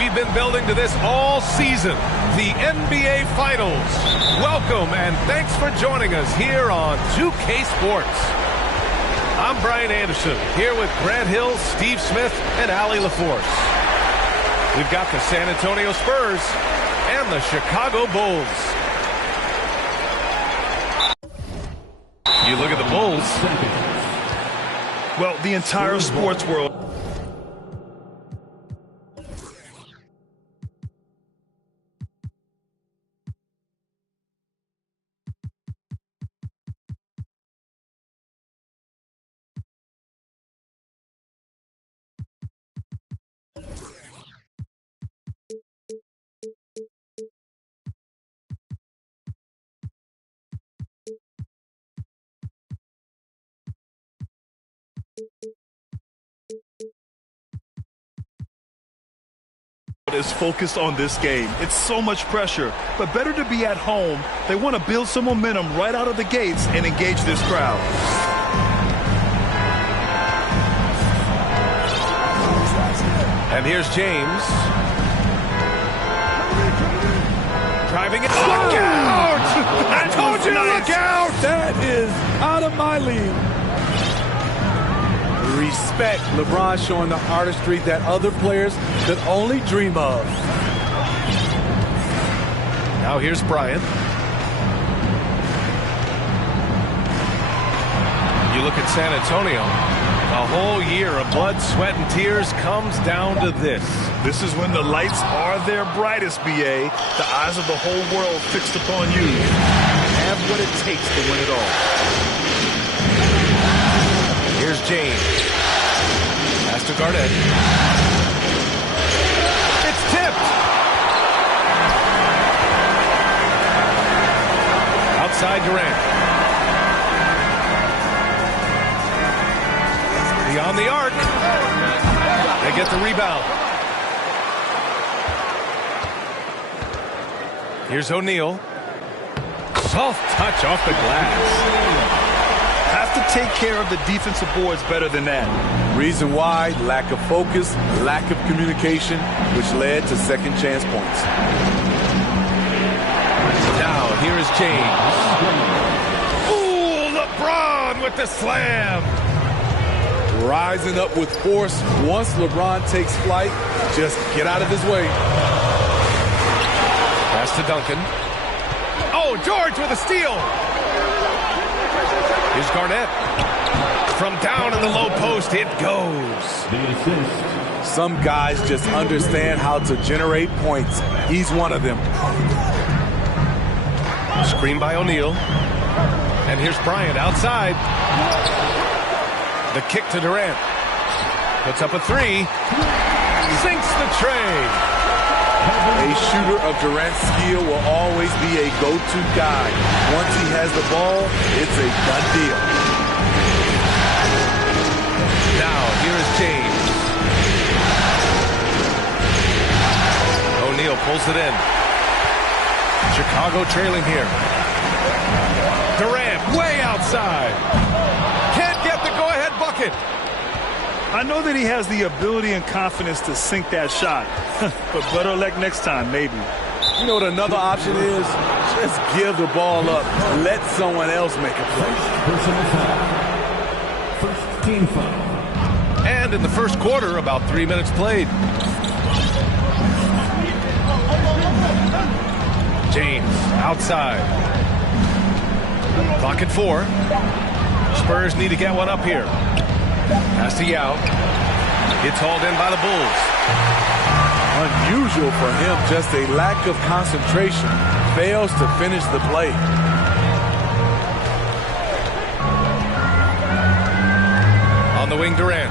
We've been building to this all season, the NBA Finals. Welcome and thanks for joining us here on 2K Sports. I'm Brian Anderson, here with Grant Hill, Steve Smith, and Allie LaForce. We've got the San Antonio Spurs and the Chicago Bulls. You look at the Bulls. Well, the entire sports world. Is focused on this game. It's so much pressure, but better to be at home. They want to build some momentum right out of the gates and engage this crowd. And here's James. Driving it. Look out! I told you to look out! That is out of my league. Respect. LeBron showing the artistry that other players could only dream of. Now here's Bryant. You look at San Antonio. A whole year of blood, sweat, and tears comes down to this. This is when the lights are their brightest, BA. The eyes of the whole world fixed upon you. Have what it takes to win it all. Here's James. Pass to Garnett. It's tipped. Outside Durant. Beyond the arc. They get the rebound. Here's O'Neal. Soft touch off the glass. Have to take care of the defensive boards better than that. Reason why, lack of focus, lack of communication, which led to second chance points. Now, here is James. Ooh, LeBron with the slam. Rising up with force. Once LeBron takes flight, just get out of his way. Pass to Duncan. Oh, George with a steal. Here's Garnett. From down in the low post, it goes. Some guys just understand how to generate points. He's one of them. Screen by O'Neal. And here's Bryant outside. The kick to Durant. Puts up a three. Sinks the tray. A shooter of Durant's skill will always be a go-to guy. Once he has the ball, it's a done deal. Now, here is James. O'Neal pulls it in. Chicago trailing here. Durant way outside. Can't get the go-ahead bucket. I know that he has the ability and confidence to sink that shot, but better luck next time, maybe. You know what another option is? Just give the ball up. Let someone else make a play. First team foul. And in the first quarter, about 3 minutes played. James outside. Clock at 4. Spurs need to get one up here. Pass to Yao. Gets hauled in by the Bulls. Unusual for him, just a lack of concentration. Fails to finish the play. On the wing, Durant.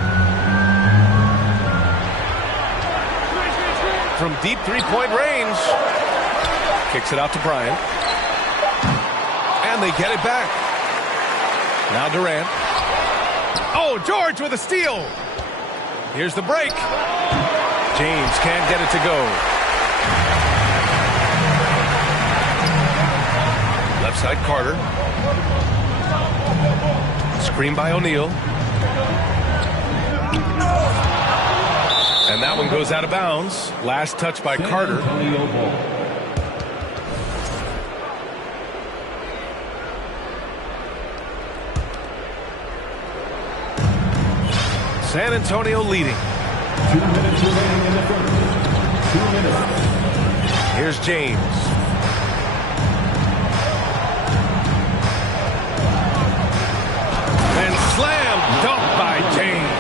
From deep three-point range. Kicks it out to Bryant. And they get it back. Now Durant. Oh, George with a steal. Here's the break. James can't get it to go. Left side, Carter. Screen by O'Neal. And that one goes out of bounds. Last touch by Carter. San Antonio leading. 2 minutes remaining in the first. 2 minutes. Here's James. And slam dunk by James.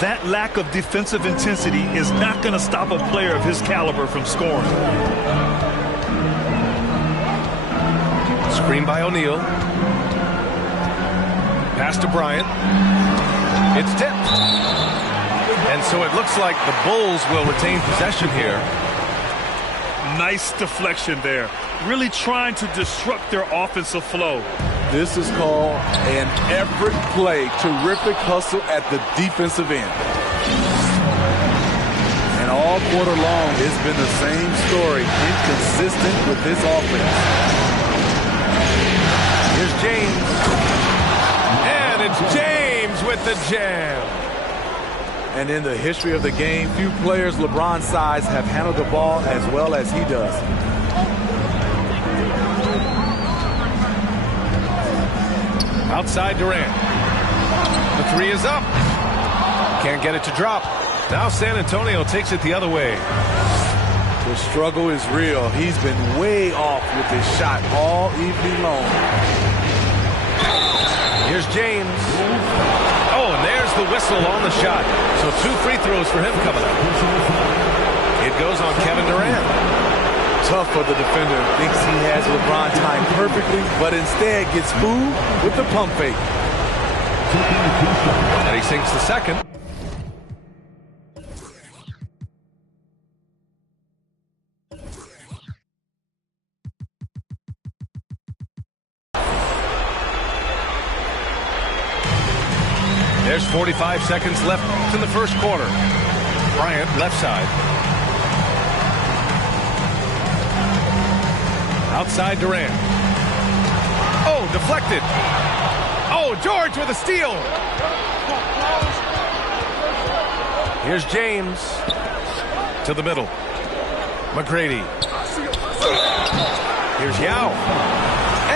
That lack of defensive intensity is not going to stop a player of his caliber from scoring. Screen by O'Neal. Pass to Bryant. It's tipped. And so it looks like the Bulls will retain possession here. Nice deflection there. Really trying to disrupt their offensive flow. This is called an effort play. Terrific hustle at the defensive end. And all quarter long, it's been the same story. Inconsistent with this offense. Here's James. And it's James with the jam. And in the history of the game, few players LeBron's size have handled the ball as well as he does. Outside Durant. The three is up. Can't get it to drop. Now San Antonio takes it the other way. The struggle is real. He's been way off with his shot all evening long. Here's James. Oh, and there's the whistle on the shot. So 2 free throws for him coming up. It goes on Kevin Durant. Tough for the defender. Thinks he has LeBron timed perfectly, but instead gets fooled with the pump fake. And he sinks the second. There's 45 seconds left in the first quarter. Bryant, left side. Outside Durant. Oh, deflected. Oh, George with a steal. Here's James. To the middle. McGrady. Here's Yao.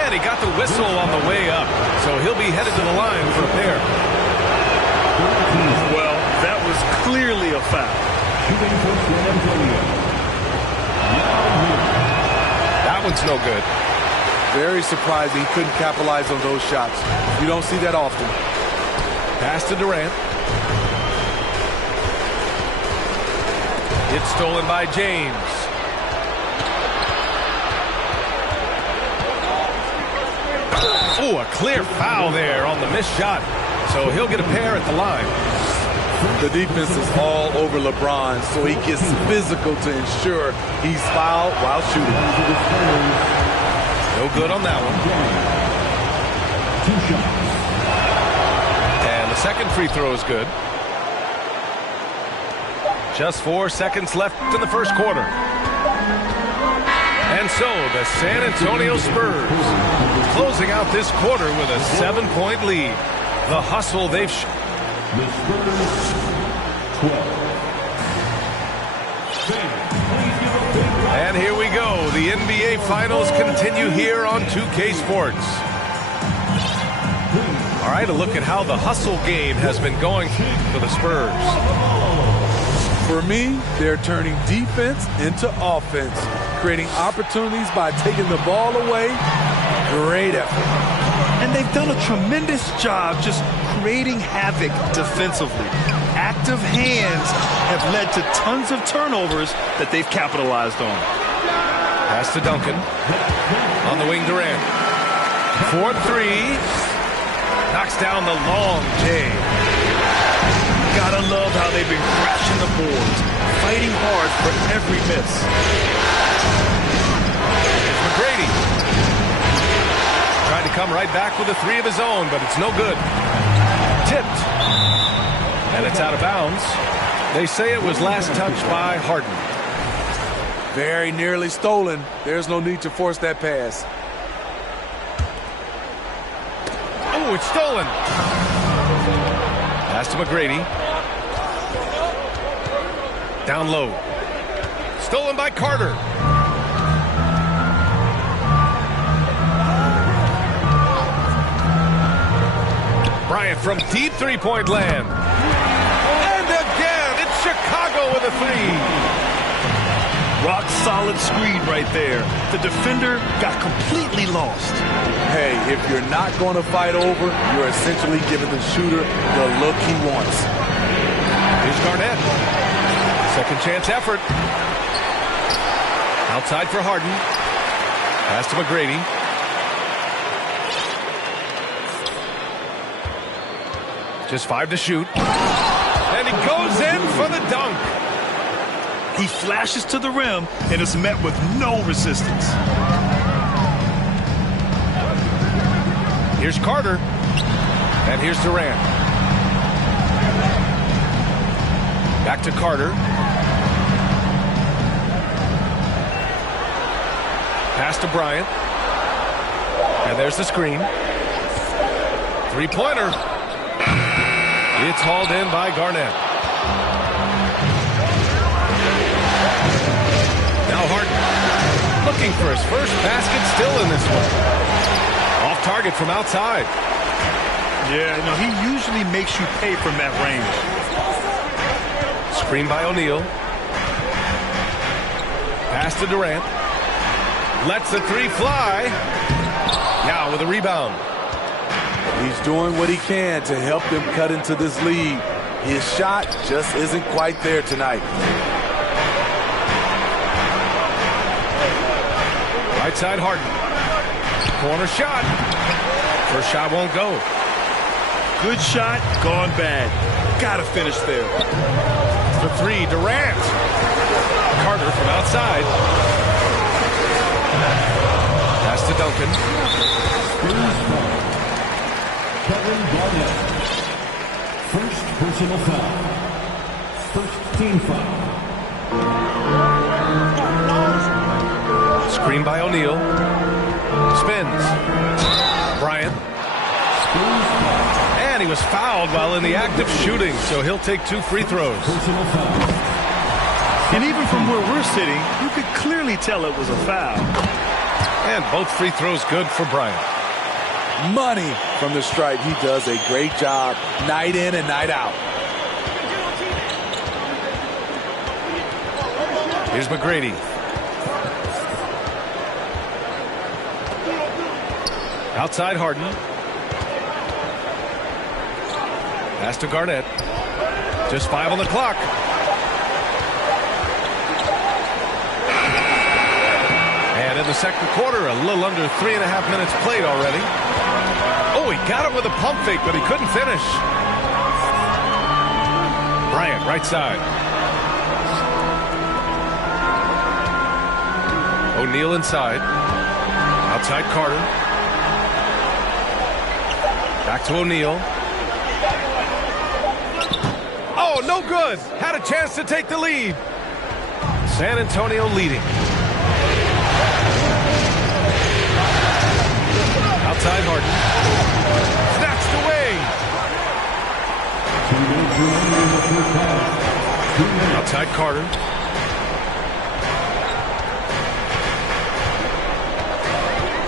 And he got the whistle on the way up. So he'll be headed to the line for a pair. Well, that was clearly a foul. That one's no good. Very surprising he couldn't capitalize on those shots. You don't see that often. Pass to Durant. It's stolen by James. Oh, a clear foul there on the missed shot. So he'll get a pair at the line. The defense is all over LeBron, so he gets physical to ensure he's fouled while shooting. No good on that one. 2 shots. And the second free throw is good. Just 4 seconds left in the first quarter. And so the San Antonio Spurs closing out this quarter with a 7-point lead. The hustle they've The Spurs 12. And here we go. The NBA Finals continue here on 2K Sports. All right, a look at how the hustle game has been going for the Spurs. For me, they're turning defense into offense, creating opportunities by taking the ball away. Great effort. And they've done a tremendous job just creating havoc defensively. Active hands have led to tons of turnovers that they've capitalized on. Pass to Duncan. On the wing, Durant. 4-3. Knocks down the long J. Gotta love how they've been crashing the boards, fighting hard for every miss. Here's McGrady. Tried to come right back with a 3 of his own, but it's no good. Tipped. And it's out of bounds. They say it was last touched by Harden. Very nearly stolen. There's no need to force that pass. Oh, it's stolen. Pass to McGrady. Down low. Stolen by Carter. Bryant from deep three-point land. And again, it's Chicago with a three. Rock solid screen right there. The defender got completely lost. Hey, if you're not going to fight over, you're essentially giving the shooter the look he wants. Here's Garnett. Second chance effort. Outside for Harden. Pass to McGrady. Just 5 to shoot. And he goes in for the dunk. He flashes to the rim and is met with no resistance. Here's Carter. And here's Durant. Back to Carter. Pass to Bryant. And there's the screen. Three-pointer. It's hauled in by Garnett. Now Harden looking for his first basket, still in this one. Off target from outside. Yeah, no, he usually makes you pay from that range. Screen by O'Neal. Pass to Durant. Lets the three fly. Now with a rebound. He's doing what he can to help them cut into this lead. His shot just isn't quite there tonight. Right side Harden. Corner shot. First shot won't go. Good shot, gone bad. Gotta finish there. For three, Durant. Carter from outside. Pass to Duncan. Kevin Garnett. First personal foul. First team foul. Screen by O'Neal. Spins. Bryant. And he was fouled while in the act of shooting, so he'll take 2 free throws. Personal foul. And even from where we're sitting, you could clearly tell it was a foul. And both free throws good for Bryant. Money from the stripe. He does a great job night in and night out. Here's McGrady. Outside Harden. Pass to Garnett. Just 5 on the clock. And in the second quarter, a little under 3.5 minutes played already. Oh, he got it with a pump fake, but he couldn't finish. Bryant, right side. O'Neal inside. Outside Carter. Back to O'Neal. Oh, no good. Had a chance to take the lead. San Antonio leading. Outside Harden. Snatched away. Outside Carter.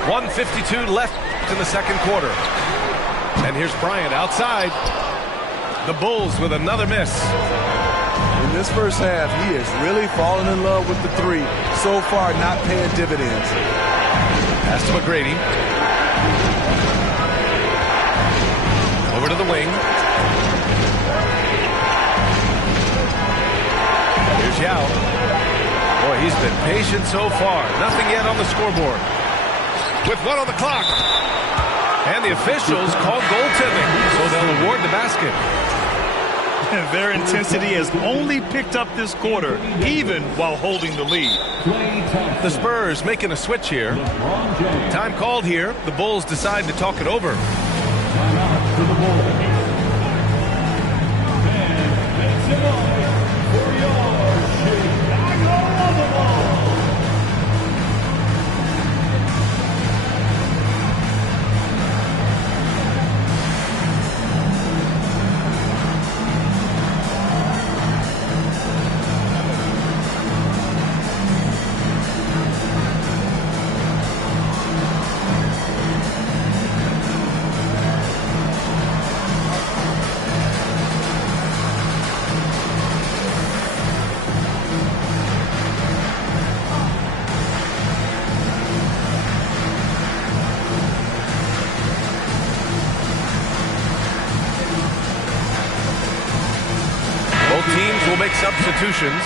.152 left in the second quarter. And here's Bryant outside. The Bulls with another miss. In this first half, he has really fallen in love with the three. So far, not paying dividends. Pass to McGrady. Over to the wing. Here's Yao. Boy, he's been patient so far. Nothing yet on the scoreboard. With 1 on the clock. And the officials called goaltending, so they'll award the basket. Their intensity has only picked up this quarter, even while holding the lead. The Spurs making a switch here. Time called here. The Bulls decide to talk it over. Timeout for the Bulls. And that's it for your Chicago Bulls. Both teams will make substitutions.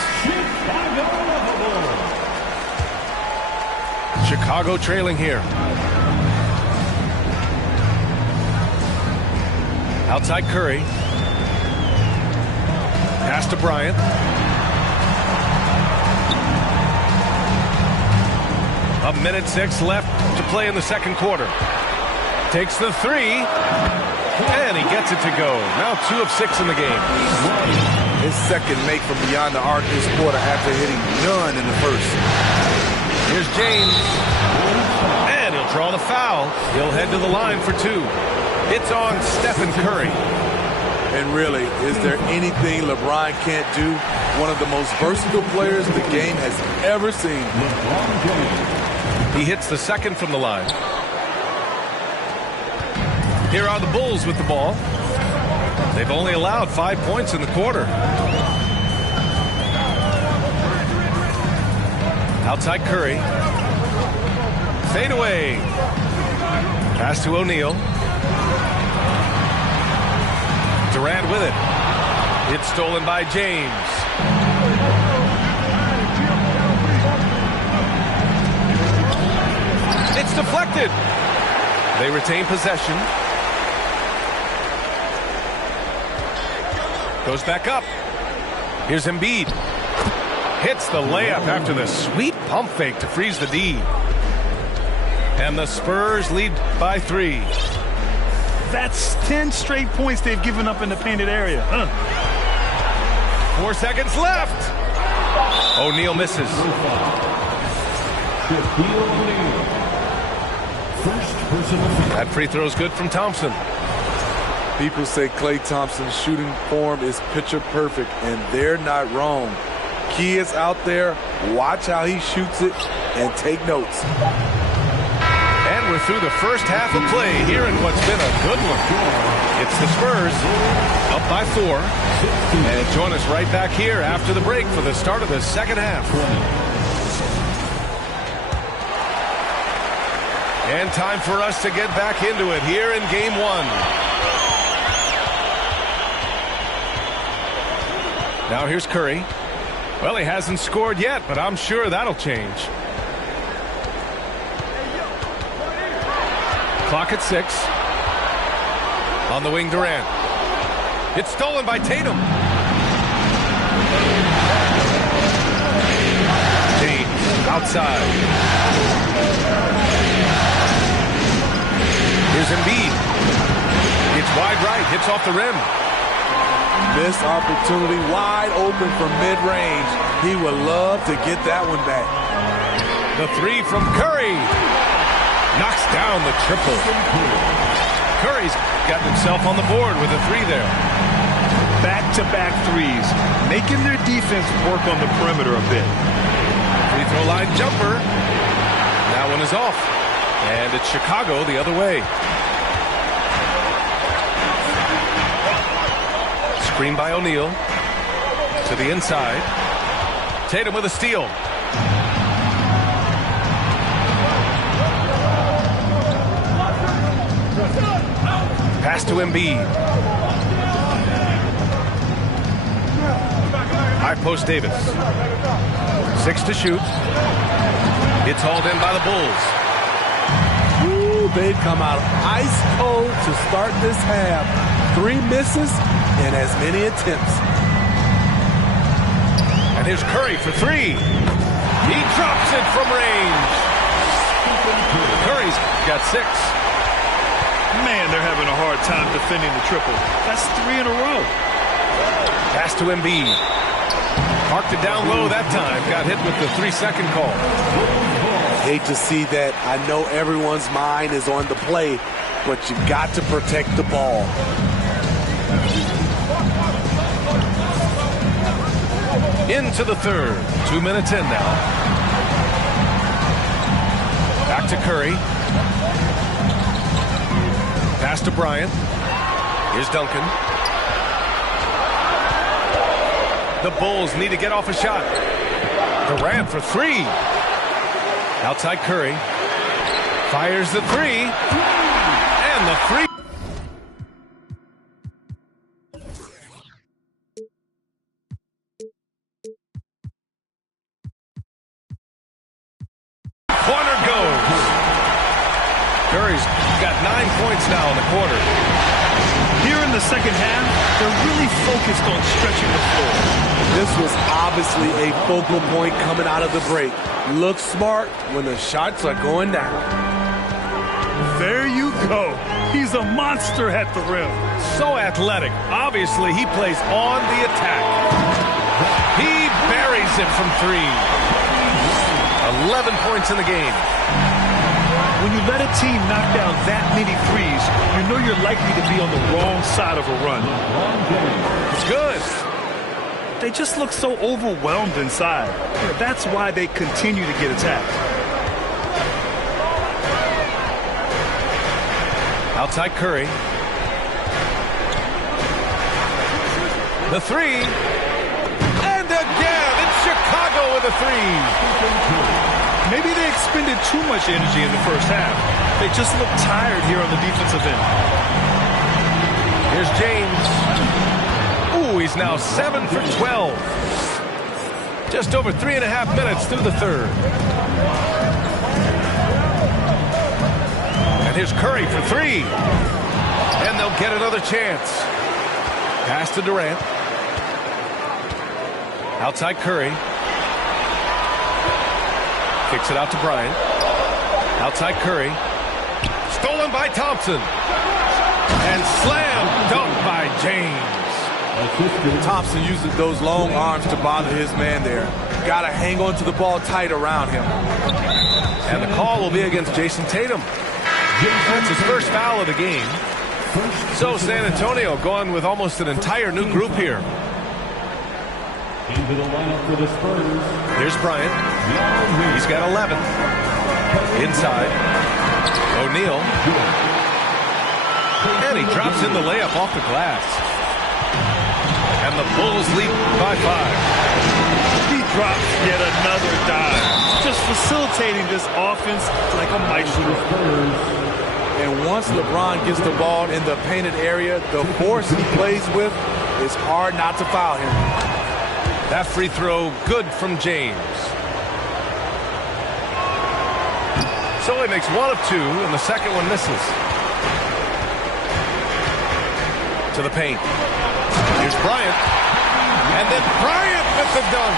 Chicago trailing here. Outside Curry. Pass to Bryant. A minute 6 left to play in the second quarter. Takes the three. And he gets it to go. Now 2 of 6 in the game. His second make from beyond the arc this quarter after hitting none in the first. Here's James. And he'll draw the foul. He'll head to the line for 2. It's on Stephen Curry. And really, is there anything LeBron can't do? One of the most versatile players the game has ever seen. He hits the second from the line. Here are the Bulls with the ball. They've only allowed 5 points in the quarter. Outside Curry. Fade away. Pass to O'Neal. Durant with it. It's stolen by James. It's deflected. They retain possession. Goes back up. Here's Embiid. Hits the layup after the sweet pump fake to freeze the D. And the Spurs lead by 3. That's 10 straight points they've given up in the painted area. 4 seconds left. O'Neal misses. That free throw's good from Thompson. People say Klay Thompson's shooting form is picture perfect, and they're not wrong. Kids out there, watch how he shoots it and take notes. And we're through the first half of play here in what's been a good one. It's the Spurs up by 4. And join us right back here after the break for the start of the second half. And time for us to get back into it here in game 1. Now here's Curry. Well, he hasn't scored yet, but I'm sure that'll change. Clock at 6. On the wing, Durant. It's stolen by Tatum. James outside. Here's Embiid. It's wide right, hits off the rim. Missed opportunity, wide open from mid-range. He would love to get that one back. The 3 from Curry. Knocks down the triple. Curry's got himself on the board with a 3 there. Back-to-back threes, making their defense work on the perimeter a bit. Free throw line jumper. That one is off. And it's Chicago the other way. Screen by O'Neal. To the inside. Tatum with a steal. Pass to Embiid. High post Davis. 6 to shoot. It's hauled in by the Bulls. Ooh, they've come out ice cold to start this half. 3 misses and as many attempts. And here's Curry for 3. He drops it from range. Curry's got 6. Man, they're having a hard time defending the triple. That's 3 in a row. Pass to Embiid. Marked it down low that time. Got hit with the 3-second call. Hate to see that. I know everyone's mind is on the play, but you got to protect the ball. Into the third. 2 minutes in now. Back to Curry. Pass to Bryant. Here's Duncan. The Bulls need to get off a shot. Durant for 3. Outside Curry. Fires the 3. And the 3. 9 points now in the quarter. Here in the second half, they're really focused on stretching the floor. This was obviously a focal point coming out of the break. Look smart when the shots are going down. There you go. He's a monster at the rim. So athletic. Obviously, he plays on the attack. He buries it from 3. 11 points in the game. When you let a team knock down that many threes, you know you're likely to be on the wrong side of a run. It's good. They just look so overwhelmed inside. That's why they continue to get attacked. Outside Curry. The 3. And again, it's Chicago with a 3. Maybe they expended too much energy in the first half. They just look tired here on the defensive end. Here's James. Ooh, he's now 7 for 12. Just over 3.5 minutes through the third. And here's Curry for 3. And they'll get another chance. Pass to Durant. Outside Curry. Kicks it out to Bryant. Outside Curry. Stolen by Thompson. And slam dunk by James. Thompson uses those long arms to bother his man there. Got to hang on to the ball tight around him. And the call will be against Jason Tatum. That's his first foul of the game. So San Antonio going with almost an entire new group here. Into the lineup for the Spurs. Here's Bryant. He's got 11. Inside. O'Neal. And he drops in the layup off the glass. And the Bulls lead by 5. He drops yet another dive. Just facilitating this offense like a maestro. And once LeBron gets the ball in the painted area, the force he plays with, it's hard not to foul him. That free throw good from James. So he makes 1 of 2, and the second one misses. To the paint. Here's Bryant. And then Bryant with the dunk.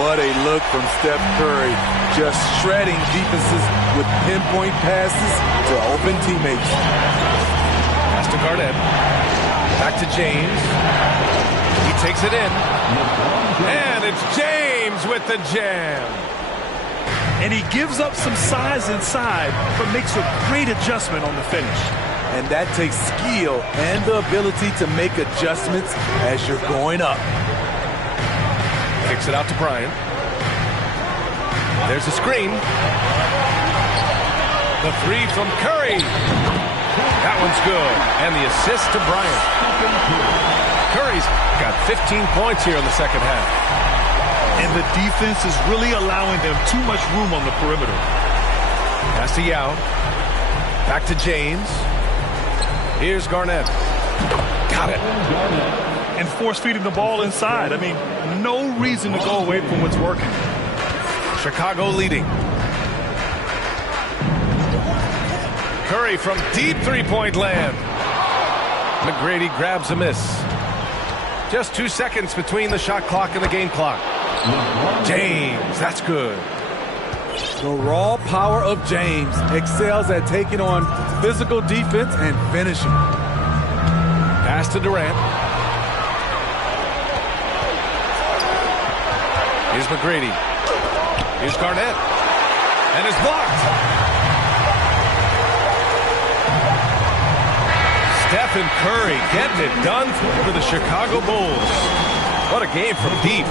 What a look from Steph Curry. Just shredding defenses with pinpoint passes to open teammates. Pass to Garnett. Back to James. He takes it in. And it's James with the jam. And he gives up some size inside, but makes a great adjustment on the finish. And that takes skill and the ability to make adjustments as you're going up. Kicks it out to Bryant. There's a screen. The 3 from Curry. That one's good. And the assist to Bryant. Curry's got 15 points here in the second half. And the defense is really allowing them too much room on the perimeter. Pass to Yao. Back to James. Here's Garnett. Got it. And force feeding the ball inside. I mean, no reason to go away from what's working. Chicago leading. Curry from deep three-point land. McGrady grabs a miss. Just 2 seconds between the shot clock and the game clock. James, that's good. The raw power of James excels at taking on physical defense and finishing. Pass to Durant. Here's McGrady. Here's Garnett. And it's blocked. Stephen Curry getting it done for the Chicago Bulls. What a game from deep,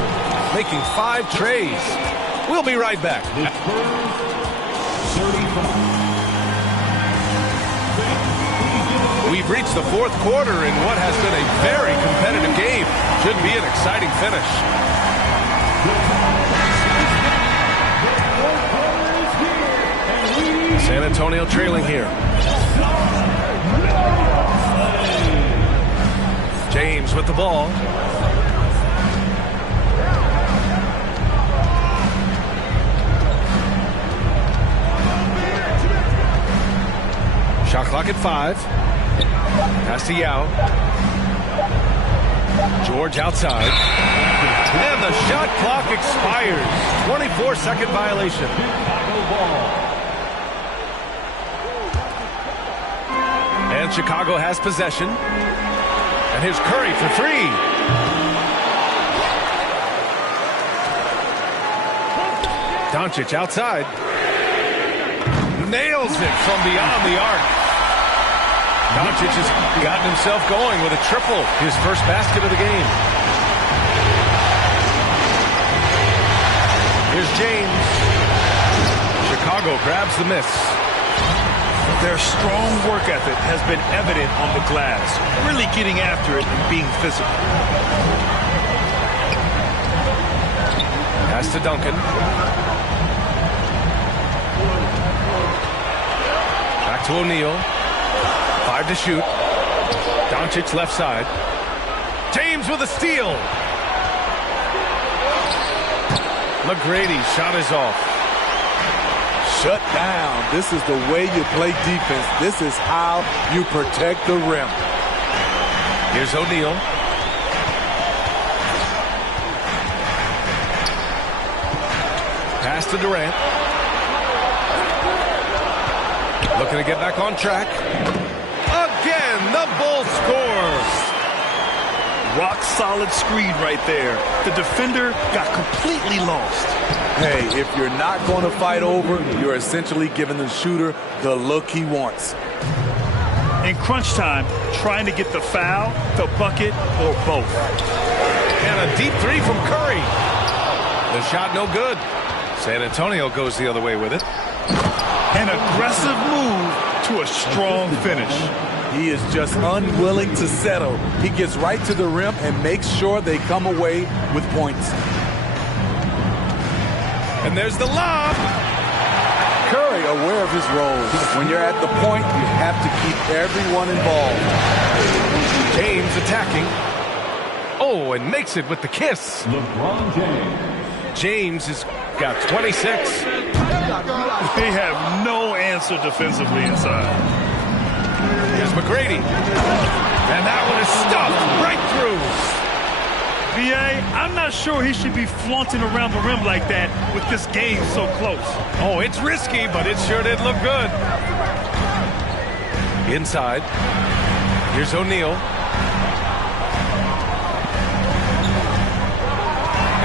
making 5 trays. We'll be right back. We've reached the 4th quarter in what has been a very competitive game. Should be an exciting finish. San Antonio trailing here. James with the ball. Shot clock at 5. Pass to Yao. George outside. And the shot clock expires. 24-second violation. And Chicago has possession. And here's Curry for 3. Doncic outside. Nails it from beyond the arc. Doncic has gotten himself going with a triple. His first basket of the game. Here's James. Chicago grabs the miss. Their strong work ethic has been evident on the glass. Really getting after it and being physical. Pass to Duncan. Back to O'Neal. 5 to shoot. Doncic left side. James with a steal. McGrady's shot is off. Shut down. This is the way you play defense. This is how you protect the rim. Here's O'Neal. Pass to Durant. Looking to get back on track. Again, the Bulls scores. Rock solid screen right there. The defender got completely lost. Hey, if you're not going to fight over, you're essentially giving the shooter the look he wants. In crunch time, trying to get the foul, the bucket, or both. And a deep 3 from Curry. The shot no good. San Antonio goes the other way with it. An aggressive move to a strong finish. He is just unwilling to settle. He gets right to the rim and makes sure they come away with points. And there's the lob. Curry aware of his role. When you're at the point, you have to keep everyone involved. James attacking. Oh, and makes it with the kiss. LeBron James. James has got 26. They have no answer defensively inside. Here's McGrady. And that one is stuffed right through. B.A., I'm not sure he should be flaunting around the rim like that with this game so close. Oh, it's risky, but it sure did look good. Inside. Here's O'Neal.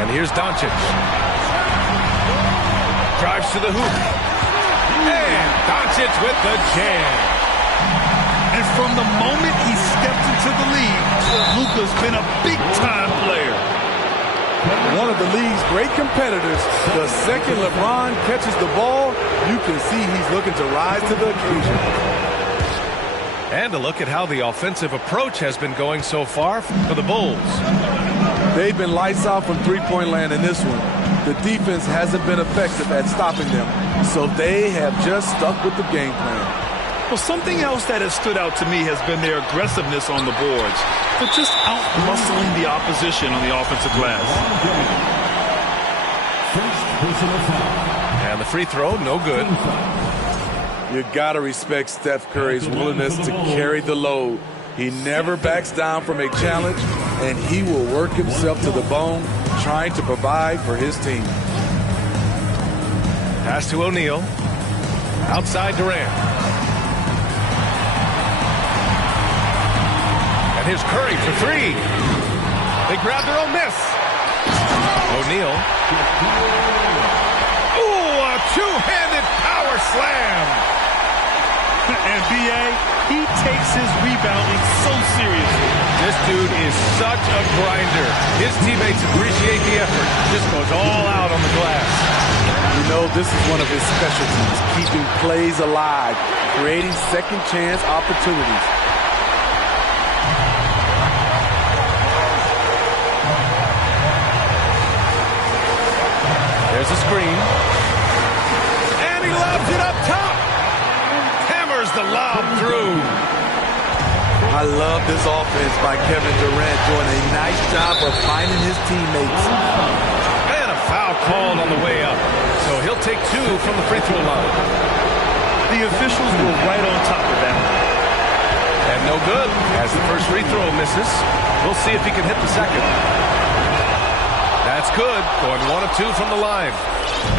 And here's Doncic. Drives to the hoop. And Doncic with the jam. And from the moment he stepped into the league, Luka's been a big-time player. One of the league's great competitors. The second LeBron catches the ball, you can see he's looking to rise to the occasion. And a look at how the offensive approach has been going so far for the Bulls. They've been lights out from three-point land in this one. The defense hasn't been effective at stopping them, so they have just stuck with the game plan. Well, something else that has stood out to me has been their aggressiveness on the boards. They're just out-muscling the opposition on the offensive glass. First personal foul. And the free throw, no good. You got to respect Steph Curry's willingness to carry the load. He never backs down from a challenge, and he will work himself to the bone trying to provide for his team. Pass to O'Neal. Outside Durant. And here's Curry for 3. They grab their own miss. O'Neal. Ooh, a two-handed power slam. And B.A., he takes his rebounding so seriously. This dude is such a grinder. His teammates appreciate the effort. Just goes all out on the glass. You know, this is one of his specialties, keeping plays alive, creating second chance opportunities. There's a screen. And he lobs it up top. Hammers the lob through. I love this offense by Kevin Durant, doing a nice job of finding his teammates. And a foul called on the way up. So he'll take 2 from the free throw line. The officials were right on top of that. And no good as the first free throw misses. We'll see if he can hit the second. That's good. Going 1 of 2 from the line.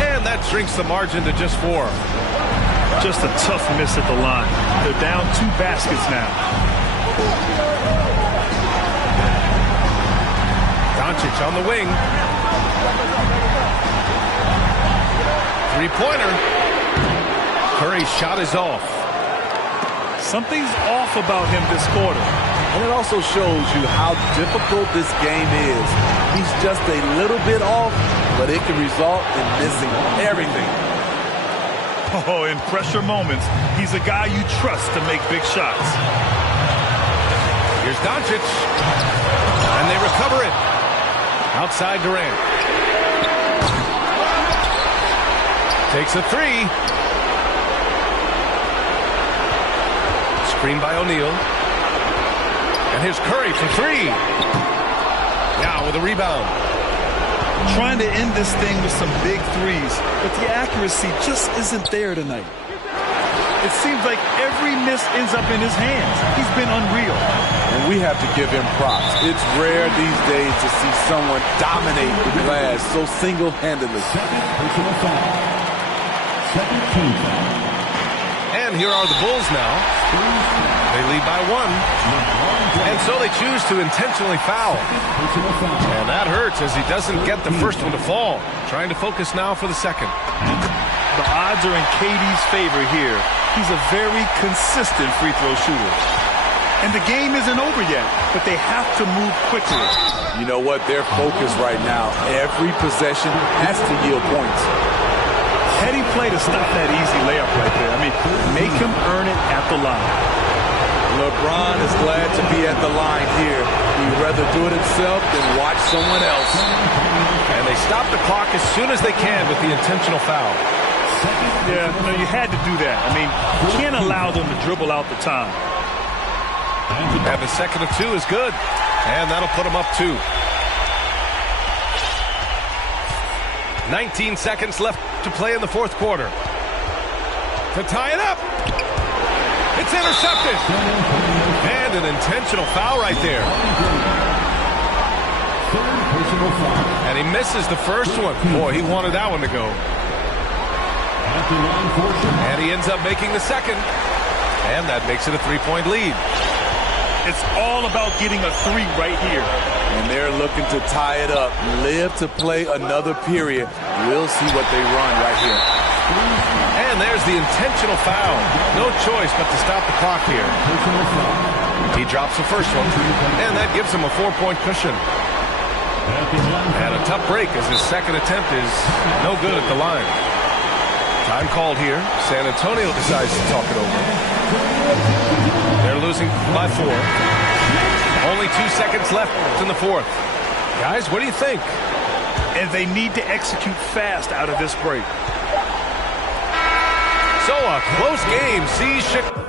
And that shrinks the margin to just 4. Just a tough miss at the line. They're down 2 baskets now. Doncic on the wing. Three-pointer. Curry's shot is off. Something's off about him this quarter. And it also shows you how difficult this game is. He's just a little bit off, but it can result in missing everything. Oh, in pressure moments, he's a guy you trust to make big shots. Here's Doncic. And they recover it. Outside Durant. Takes a 3. Screen by O'Neal. And here's Curry for 3. Now with a rebound. Trying to end this thing with some big threes, but the accuracy just isn't there tonight. It seems like every miss ends up in his hands. He's been unreal. And we have to give him props. It's rare these days to see someone dominate the glass so single-handedly. And here are the Bulls now. They lead by 1. And so they choose to intentionally foul. And that hurts as he doesn't get the first one to fall. Trying to focus now for the second. The odds are in KD's favor here. He's a very consistent free throw shooter. And the game isn't over yet, but they have to move quickly. You know what? They're focused right now. Every possession has to yield points. Heady play to stop that easy layup right there. I mean, make him earn it at the line. LeBron is glad to be at the line here. He'd rather do it himself than watch someone else. And they stop the clock as soon as they can with the intentional foul. Yeah, no, you had to do that. I mean, you can't allow them to dribble out the time. And the second of 2 is good. And that'll put them up 2. 19 seconds left to play in the fourth quarter. To tie it up. It's intercepted. And an intentional foul right there. And he misses the first one. Boy, he wanted that one to go. And he ends up making the second. And that makes it a 3-point lead. It's all about getting a 3 right here. And they're looking to tie it up. Live to play another period. We'll see what they run right here. And there's the intentional foul. No choice but to stop the clock here. He drops the first one. And that gives him a 4-point cushion. And a tough break as his second attempt is no good at the line. Time called here. San Antonio decides to talk it over. They're losing by 4. Only 2 seconds left in the fourth. Guys, what do you think? And they need to execute fast out of this break. So a close game sees Chicago.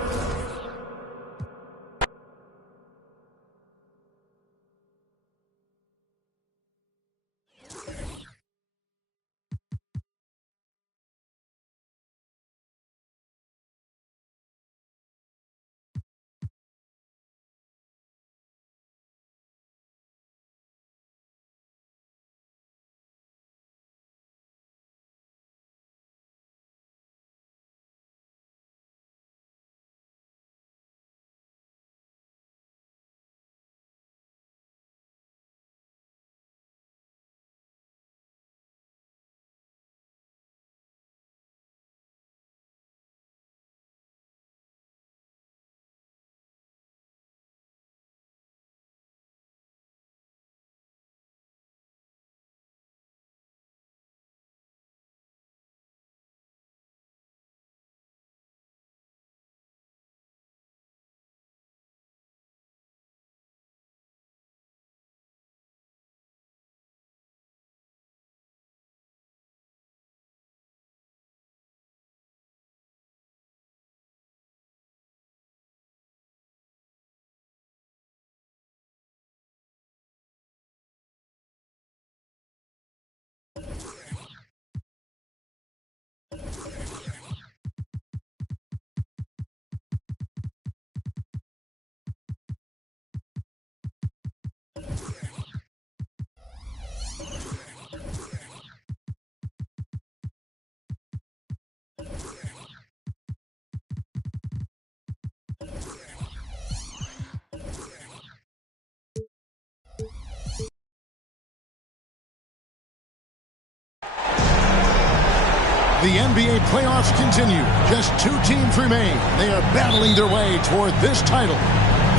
The NBA playoffs continue. Just 2 teams remain. They are battling their way toward this title.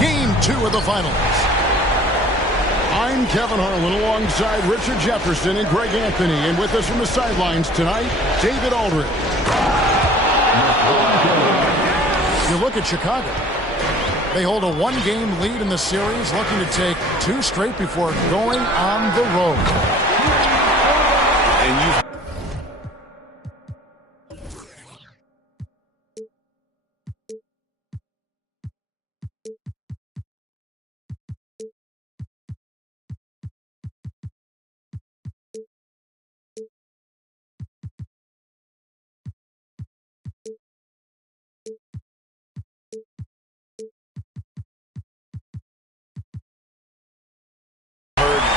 Game 2 of the finals. I'm Kevin Harlan alongside Richard Jefferson and Greg Anthony. And with us from the sidelines tonight, David Aldridge. You look at Chicago. They hold a 1-game lead in the series, looking to take 2 straight before going on the road. And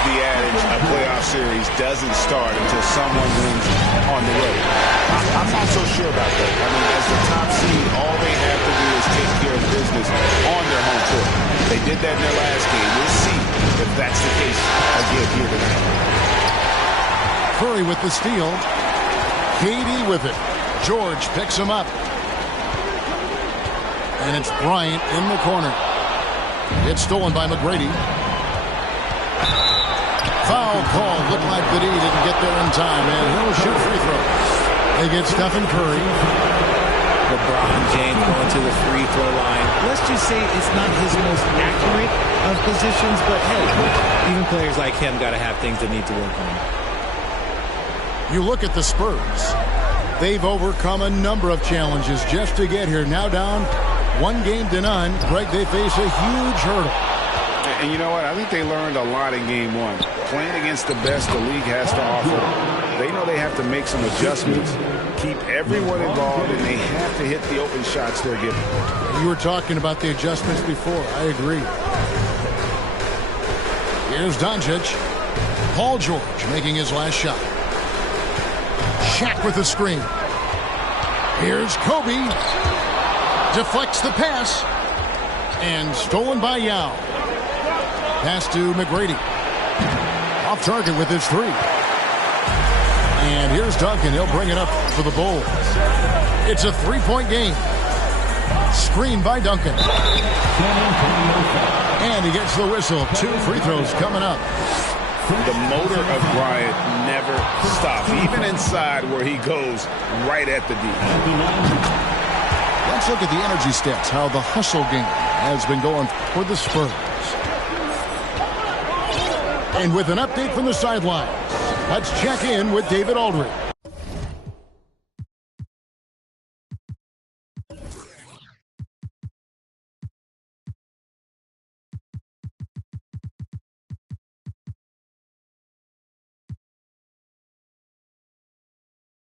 the adage, a playoff series doesn't start until someone wins on the road. I'm not so sure about that. I mean, as the top seed, all they have to do is take care of business on their home court. They did that in their last game. We'll see if that's the case again here tonight. Curry with the steal. KD with it. George picks him up. And it's Bryant in the corner. It's stolen by McGrady. Foul call. Looked like that he didn't get there in time, and he'll shoot free throws. They get Stephen Curry. LeBron James going to the free throw line. Let's just say it's not his most accurate of positions, but hey, even players like him got to have things they need to work on. You look at the Spurs. They've overcome a number of challenges just to get here. Now down 1-0. Greg, they face a huge hurdle. And you know what? I think they learned a lot in game 1. Playing against the best the league has to offer. They know they have to make some adjustments, keep everyone involved, and they have to hit the open shots they're getting. You were talking about the adjustments before. I agree. Here's Doncic. Paul George making his last shot. Shaq with the screen. Here's Kobe. Deflects the pass. And stolen by Yao. Pass to McGrady. Off target with his 3. And here's Duncan. He'll bring it up for the Bulls. It's a 3-point game. Screen by Duncan. And he gets the whistle. 2 free throws coming up. The motor of Bryant never stops, even inside where he goes right at the D. Let's look at the energy stats, how the hustle game has been going for the Spurs. And with an update from the sidelines, let's check in with David Aldridge.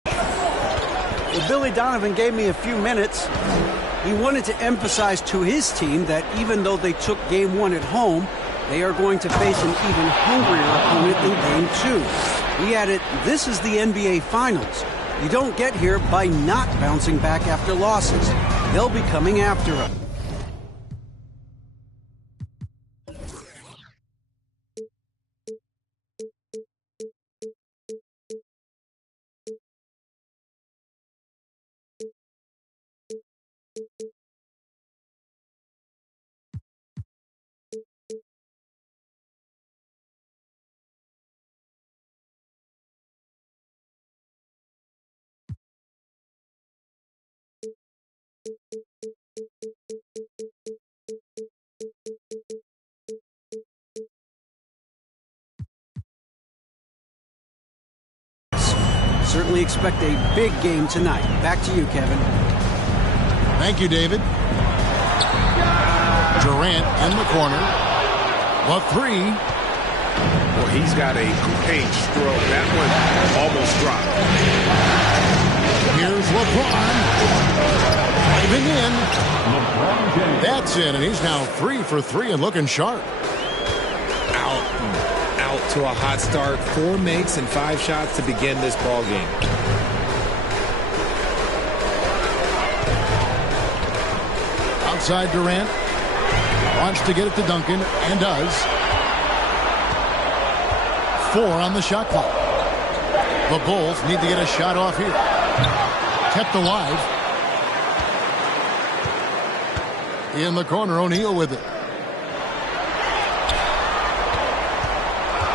Well, Billy Donovan gave me a few minutes. He wanted to emphasize to his team that even though they took game 1 at home, they are going to face an even hungrier opponent in game 2. He added, this is the NBA Finals. You don't get here by not bouncing back after losses. They'll be coming after us. Certainly expect a big game tonight. Back to you, Kevin. Thank you, David. Durant in the corner. The 3. Well, he's got a great stroke. That one almost dropped. Here's LeBron. Driving in. That's it, and he's now 3 for 3 and looking sharp. Out to a hot start. 4 makes and 5 shots to begin this ball game. Outside Durant. Wants to get it to Duncan, and does. 4 on the shot clock. The Bulls need to get a shot off here. Kept alive. In the corner, O'Neal with it.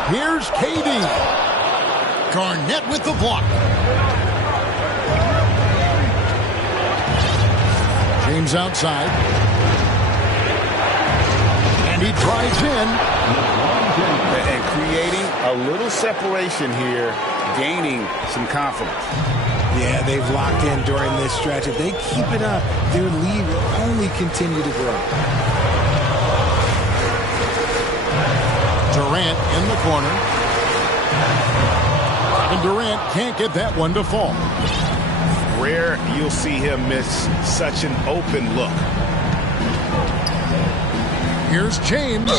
Here's KD. Garnett with the block. James outside. And he drives in. And creating a little separation here, gaining some confidence. Yeah, they've locked in during this stretch. If they keep it up, their lead will only continue to grow. Durant in the corner. And Durant can't get that one to fall. Rare you'll see him miss such an open look. Here's James.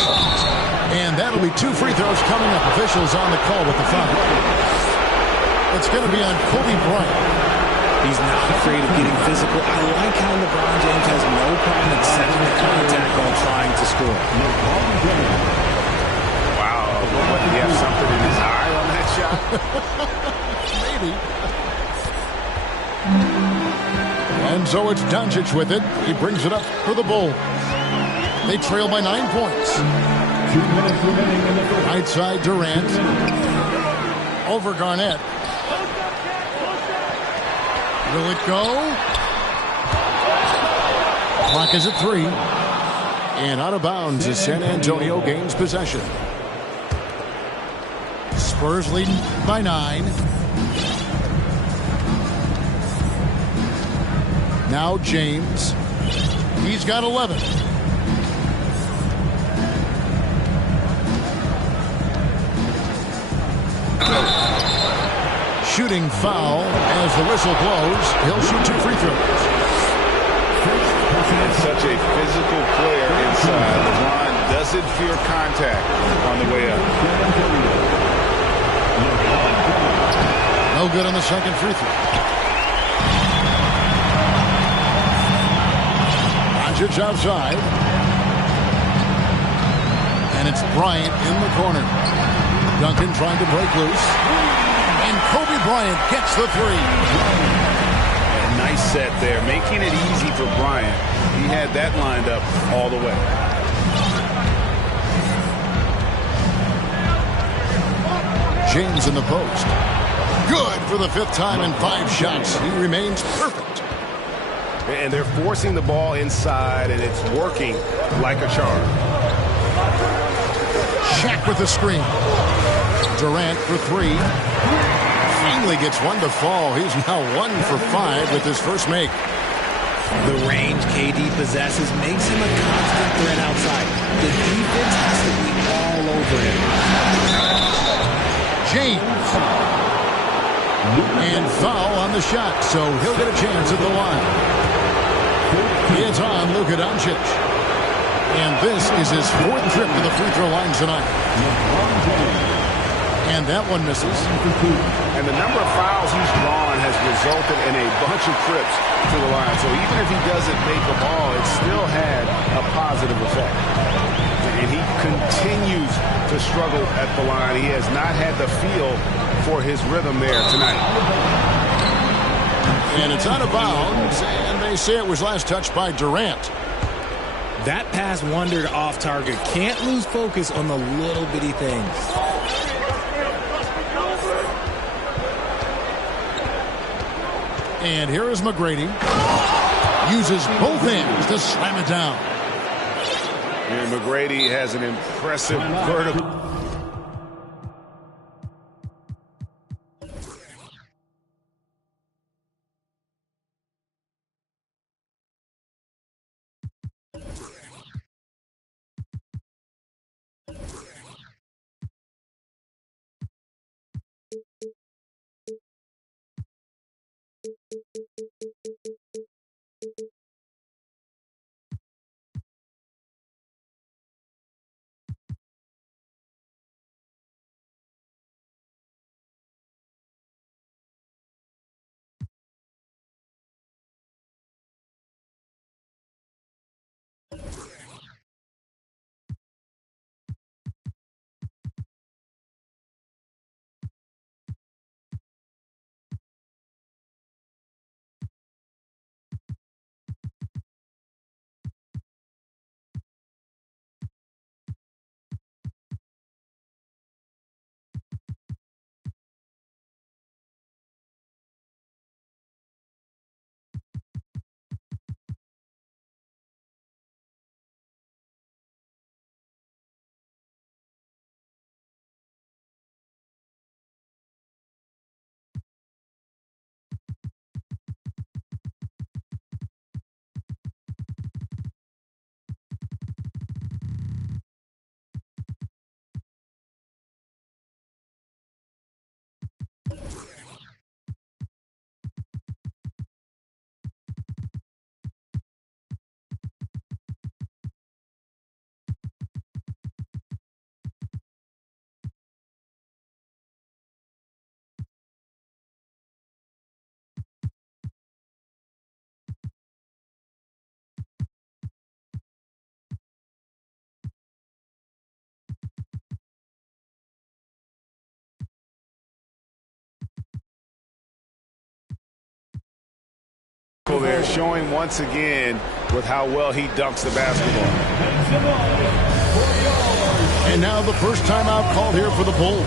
And that'll be 2 free throws coming up. Officials on the call with the foul. It's going to be on Kobe Bryant. He's not afraid of getting physical. I like how LeBron James has no problem accepting the contact while trying to score. Wow, what, did he have something in his eye on that shot? Maybe. And so it's Doncic with it. He brings it up for the Bulls. They trail by 9 points. 2 minutes remaining in the first. Right side Durant. Over Garnett. Will it go? Clock is at 3. And out of bounds as San Antonio gains possession. Spurs leading by 9. Now James. He's got 11. Shooting foul as the whistle blows. He'll shoot 2 free throws. And such a physical player inside. LeBron doesn't fear contact on the way up. No good on the second free throw. Doncic outside. And it's Bryant in the corner. Duncan trying to break loose. And Kobe Bryant gets the 3. A nice set there, making it easy for Bryant. He had that lined up all the way. James in the post. Good for the 5th time in 5 shots. He remains perfect. And they're forcing the ball inside, and it's working like a charm. Shaq with the screen. Durant for 3. Finally gets one to fall. He's now 1 for 5 with his first make. The range KD possesses makes him a constant threat outside. The defense has to be all over him. James. And foul on the shot, so he'll get a chance at the line. It's on Luka Doncic. And this is his 4th trip to the free throw line tonight. And that one misses. And the number of fouls he's drawn has resulted in a bunch of trips to the line. So even if he doesn't make a ball, it still had a positive effect. And he continues to struggle at the line. He has not had the feel for his rhythm there tonight. And it's out of bounds, and they say it was last touched by Durant. That pass wandered off target. Can't lose focus on the little bitty things. And here is McGrady. Uses both hands to slam it down. And McGrady has an impressive vertical. showing once again with how well he dunks the basketball. And now the first timeout called here for the Bulls.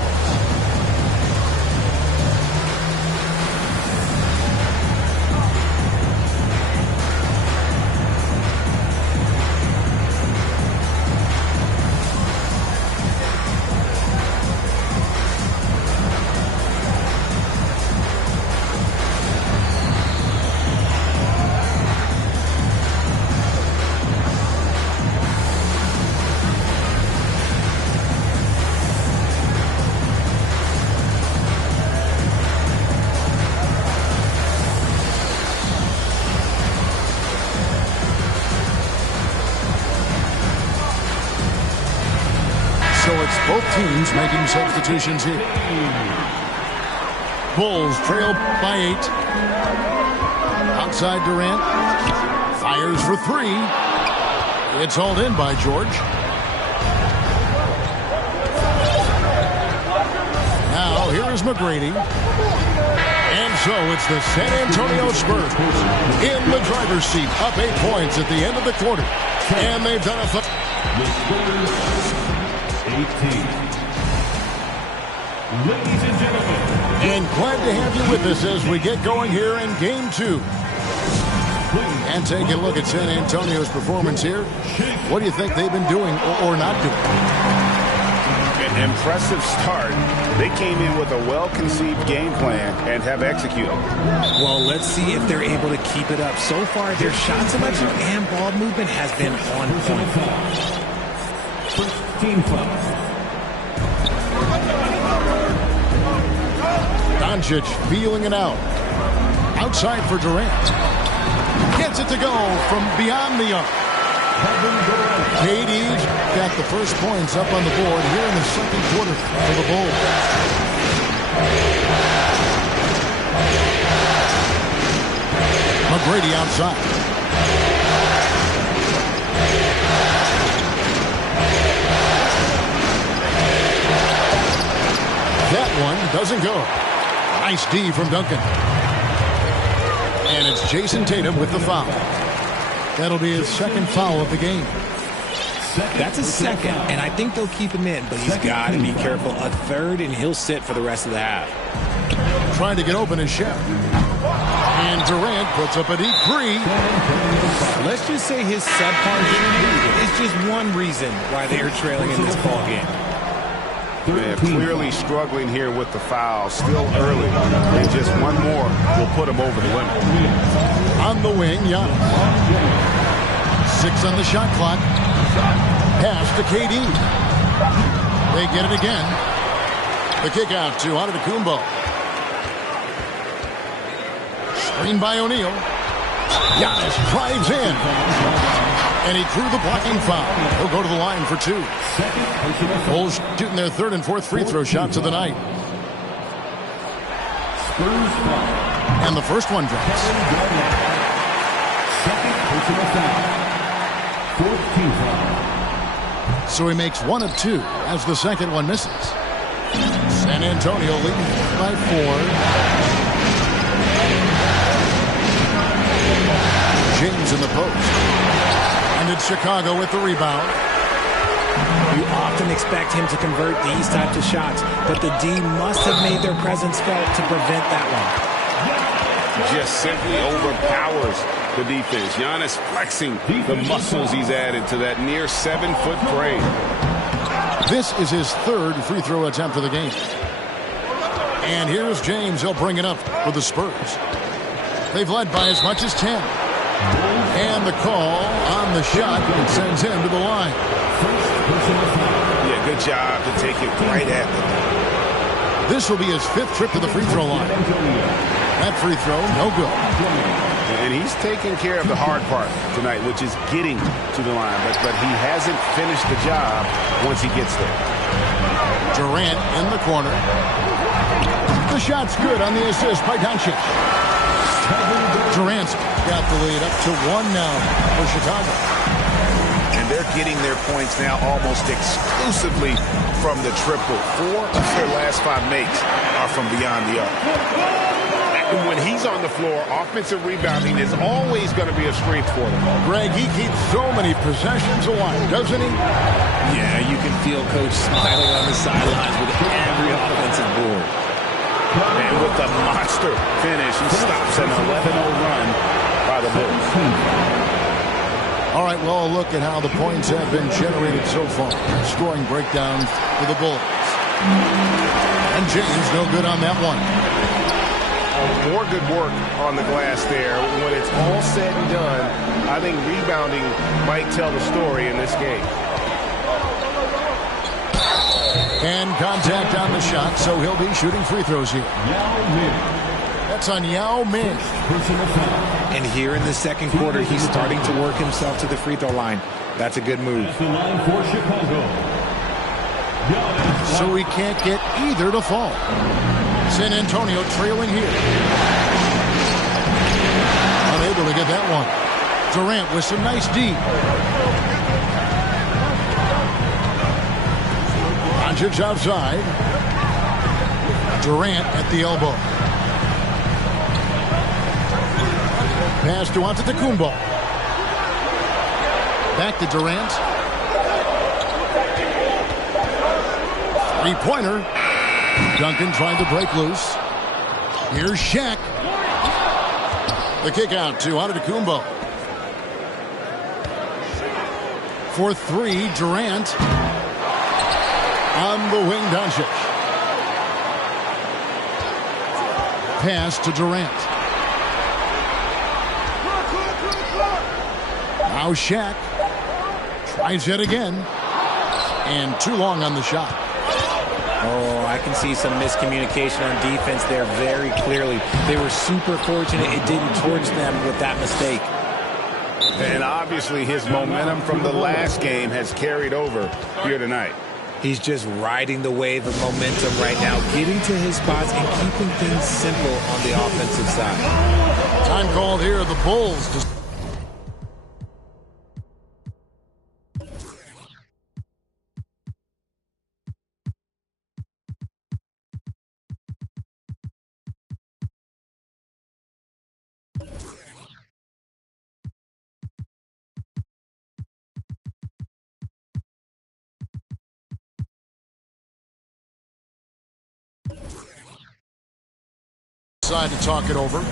Both teams making substitutions here. Bulls trail by 8. Outside Durant. Fires for 3. It's hauled in by George. Now here is McGrady. And so it's the San Antonio Spurs in the driver's seat, up 8 points at the end of the quarter. And they've done a... 18. Ladies and gentlemen. And glad to have you with us as we get going here in Game 2. And take a look at San Antonio's performance here. What do you think they've been doing or not doing? An impressive start. They came in with a well-conceived game plan and have executed. Well, let's see if they're able to keep it up. So far, their shot selection and ball movement has been on point. Team foul. Doncic feeling it out. Outside for Durant. Gets it to go from beyond the arc. KD's got the first points up on the board here in the second quarter for the Bulls. McGrady outside. That one doesn't go. Nice D from Duncan. And it's Jason Tatum with the foul. That'll be his second foul of the game. That's a second, and I think they'll keep him in, but he's got to be careful. A third, and he'll sit for the rest of the half. Trying to get open is Shep. And Durant puts up a deep 3. Let's just say his subpar game is just one reason why they are trailing in this ball game. They're clearly struggling here with the foul. Still early. And just one more will put him over the limit. On the wing, Giannis. 6 on the shot clock. Pass to KD. They get it again. The kick out to Antetokounmpo. Screen by O'Neal. Giannis drives in. And he drew the blocking foul. He'll go to the line for 2. Bulls shooting their third and fourth free throw shots of the night. And the first one drops. So he makes 1 of 2 as the second one misses. San Antonio leading by 4. James in the post. And it's Chicago with the rebound. You often expect him to convert these types of shots, but the D must have made their presence felt to prevent that one. Just simply overpowers the defense. Giannis flexing the muscles he's added to that near 7-foot frame. This is his third free throw attempt of the game. And here's James. He'll bring it up for the Spurs. They've led by as much as 10. And the call on the shot sends him to the line. Yeah, good job to take it right at them. This will be his 5th trip to the free throw line. That free throw, no good. And he's taking care of the hard part tonight, which is getting to the line. But he hasn't finished the job once he gets there. Durant in the corner. The shot's good on the assist by Doncic. Durant's got the lead up to 1 now for Chicago. And they're getting their points now almost exclusively from the triple. 4 of their last 5 makes are from beyond the arc. And when he's on the floor, offensive rebounding is always going to be a strength for them. Greg, he keeps so many possessions alive, doesn't he? Yeah, you can feel Coach smiling on the sidelines with every offensive board. And with the monster finish, he stops an 11-0 run by the Bulls. All right, well, a look at how the points have been generated so far. Scoring breakdown for the Bulls. And James no good on that one. More good work on the glass there. When it's all said and done, I think rebounding might tell the story in this game. And contact on the shot, so he'll be shooting free throws here. That's on Yao Ming. And here in the second quarter, he's starting to work himself to the free throw line. That's a good move. So he can't get either to fall. San Antonio trailing here. Unable to get that one. Durant with some nice D. Doncic outside. Durant at the elbow. Pass to Antetokounmpo. Back to Durant. Three-pointer. Duncan trying to break loose. Here's Shaq. The kick out to Antetokounmpo. For three, Durant. On the wing, Doncic. Pass to Durant. Now Shaq tries it again. And too long on the shot. Oh, I can see some miscommunication on defense there very clearly. They were super fortunate it didn't torch them with that mistake. And obviously his momentum from the last game has carried over here tonight. He's just riding the wave of momentum right now, getting to his spots and keeping things simple on the offensive side. Time called here, the Bulls. Decide to talk it over.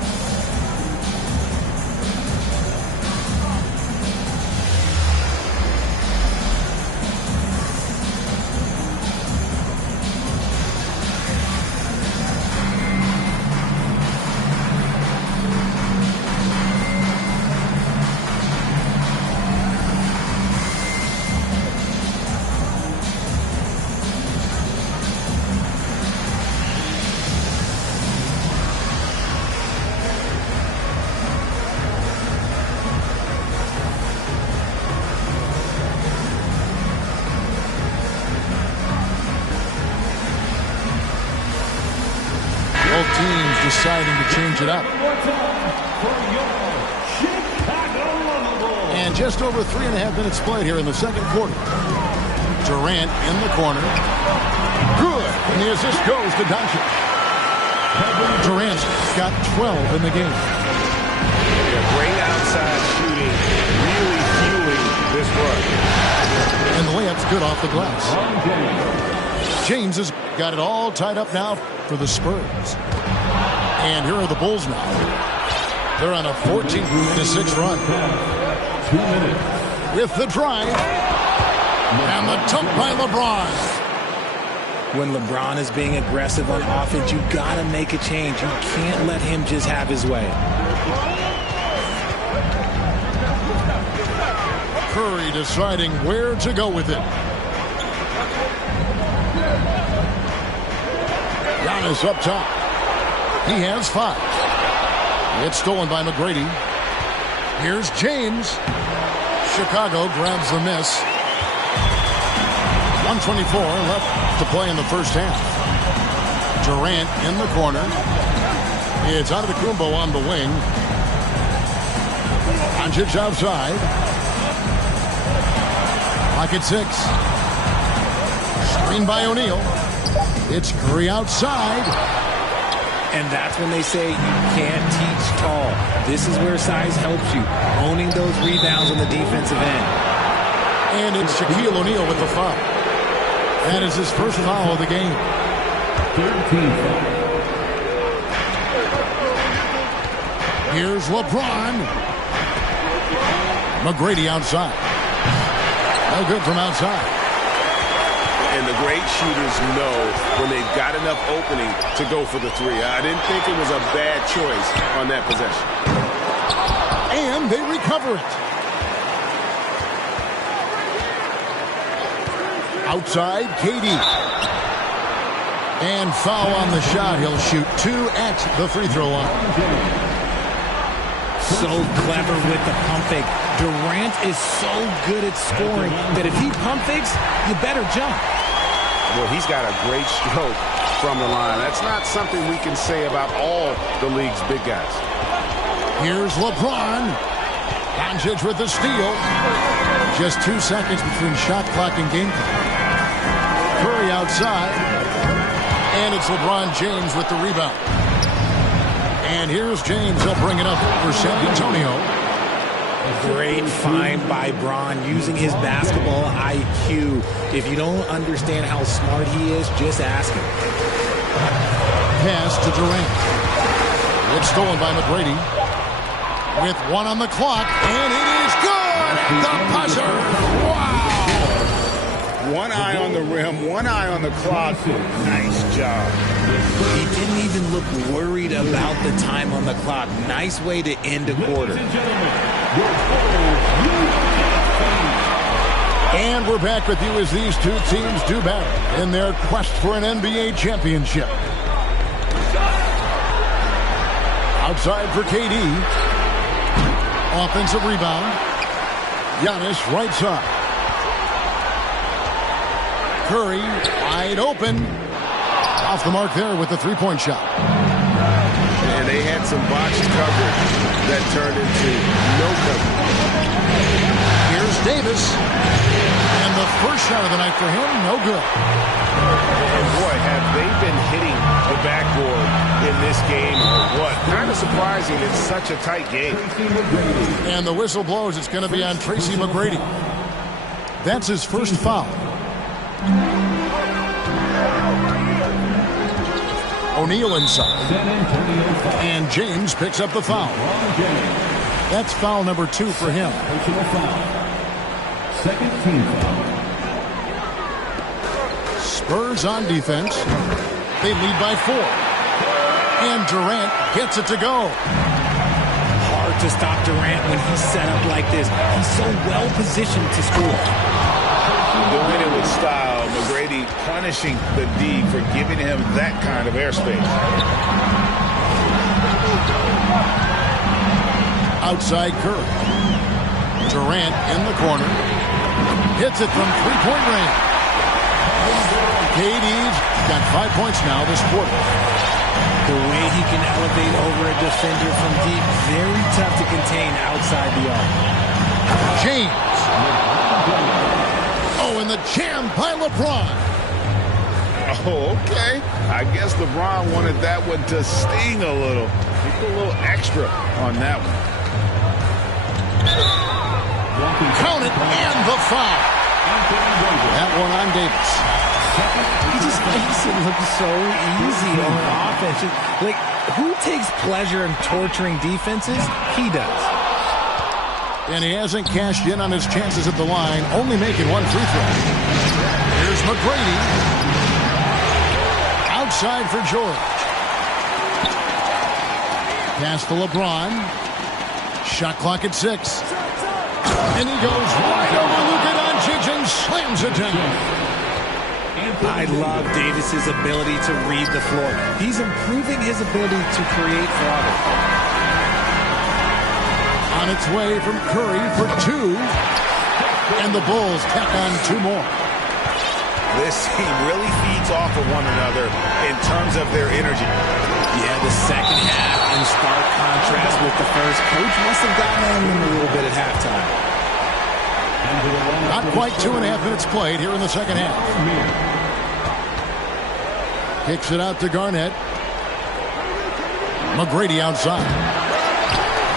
Both teams deciding to change it up. And just over 3.5 minutes played here in the second quarter. Durant in the corner. Good. And the assist goes to Doncic. Durant's got 12 in the game. Yeah, great outside shooting, really fueling this run. And the layup's good off the glass. James has got it all tied up now for the Spurs. And here are the Bulls now. They're on a 14-6 run. 2 minutes. With the drive. And the dunk by LeBron. When LeBron is being aggressive on offense, you got to make a change. You can't let him just have his way. Curry deciding where to go with it. Giannis up top. He has 5. It's stolen by McGrady. Here's James. Chicago grabs the miss. 1:24 left to play in the first half. Durant in the corner. It's Antetokounmpo on the wing. Doncic outside. Pocket 6. Screen by O'Neal. It's Curry outside. And that's when they say you can't teach tall. This is where size helps you, owning those rebounds on the defensive end. And it's Shaquille O'Neal with the foul. That is his first foul of the game. 13 foul. Here's LeBron. McGrady outside. No good from outside. And the great shooters know when they've got enough opening to go for the three. I didn't think it was a bad choice on that possession. And they recover it. Outside, KD. And foul on the shot. He'll shoot 2 at the free throw line. So clever with the pump fake. Durant is so good at scoring that if he pump fakes, you better jump. Well, he's got a great stroke from the line. That's not something we can say about all the league's big guys. Here's LeBron. Doncic with the steal. Just 2 seconds between shot clock and game clock. Curry outside. And it's LeBron James with the rebound. And here's James. He'll bring it up for San Antonio. Great find by Bron using his basketball IQ. If you don't understand how smart he is, just ask him. Pass to Durant. It's stolen by McGrady. With 1 on the clock, and it is good! The buzzer! Wow! 1 eye on the rim, 1 eye on the clock. Nice job. He didn't even look worried about the time on the clock. Nice way to end a quarter. And we're back with you as these two teams do battle in their quest for an NBA championship. Outside for KD. Offensive rebound. Giannis right side. Curry wide open. Off the mark there with the three-point shot. And they had some botched coverage that turned into no coverage. Here's Davis. And the first shot of the night for him, no good. And boy, have they been hitting the backboard in this game or what? Kind of surprising. It's such a tight game. And the whistle blows. It's going to be on Tracy McGrady. That's his first foul. O'Neal inside. And James picks up the foul. That's foul number 2 for him. Second team foul. Spurs on defense. They lead by 4. And Durant gets it to go. Hard to stop Durant when he's set up like this. He's so well positioned to score. Doing it with style. McGrady punishing the D for giving him that kind of airspace. Outside Curry. Durant in the corner. Hits it from three-point range. KD's got 5 points now this quarter. The way he can elevate over a defender from deep, very tough to contain outside the arc. James. Oh, and the jam by LeBron. Oh, okay. I guess LeBron wanted that one to sting a little. He put a little extra on that one. Count it, and the foul. That one on Davis. He just makes it look so easy on offense. Like, who takes pleasure in torturing defenses? He does. And he hasn't cashed in on his chances at the line, only making 1 free throw. Here's McGrady. Outside for George. Pass to LeBron. Shot clock at 6. And he goes right over Luka Doncic and slams it down. I love Davis's ability to read the floor. He's improving his ability to create for others. On its way from Curry for 2. And the Bulls tack on 2 more. This team really feeds off of one another in terms of their energy. Yeah, the second half in stark contrast with the first. Coach must have gotten on them a little bit at halftime. Not quite 2.5 minutes played here in the second half. Kicks it out to Garnett. McGrady outside.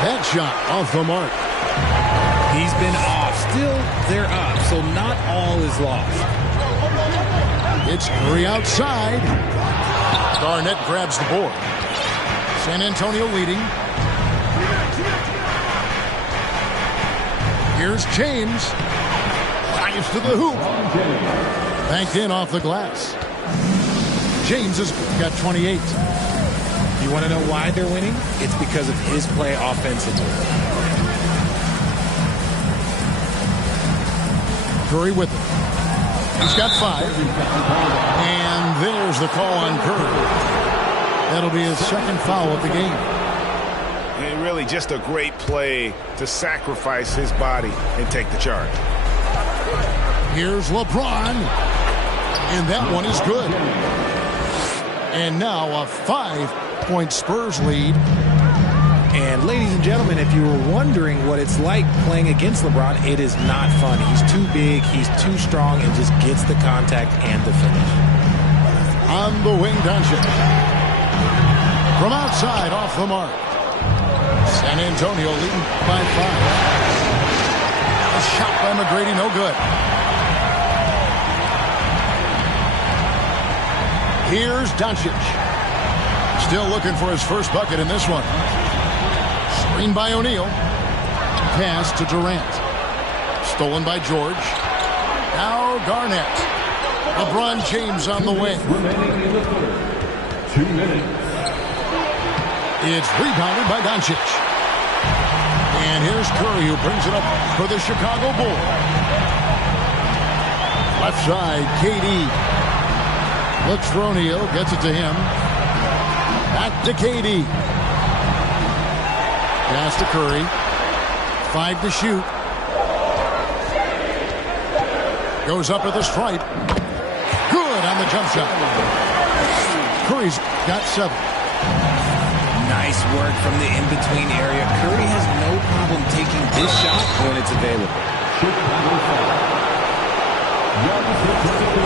That shot off the mark. He's been off. Still, they're up, so not all is lost. It's Curry outside. Garnett grabs the board. San Antonio leading. Here's James. Dives to the hoop. Banked in off the glass. James has got 28. You want to know why they're winning? It's because of his play offensively. Curry with it. He's got 5. And there's the call on Curry. That'll be his second foul of the game. And really just a great play to sacrifice his body and take the charge. Here's LeBron. And that one is good. And now a 5-point Spurs lead. And ladies and gentlemen, if you were wondering what it's like playing against LeBron, it is not fun. He's too big, he's too strong, and just gets the contact and the finish. On the wing, Doncic. From outside, off the mark. San Antonio leading by 5. A shot by McGrady, no good. Here's Doncic. Still looking for his first bucket in this one. Screen by O'Neal. Pass to Durant. Stolen by George. Now Garnett. LeBron James on the wing. 2 minutes. It's rebounded by Doncic. And here's Curry who brings it up for the Chicago Bulls. Left side, KD. Looks for O'Neal, gets it to him. Back to KD. Pass to Curry. 5 to shoot. Goes up at the stripe. Good on the jump shot. Curry's got 7. Nice work from the in-between area. Curry has no problem taking this shot when it's available.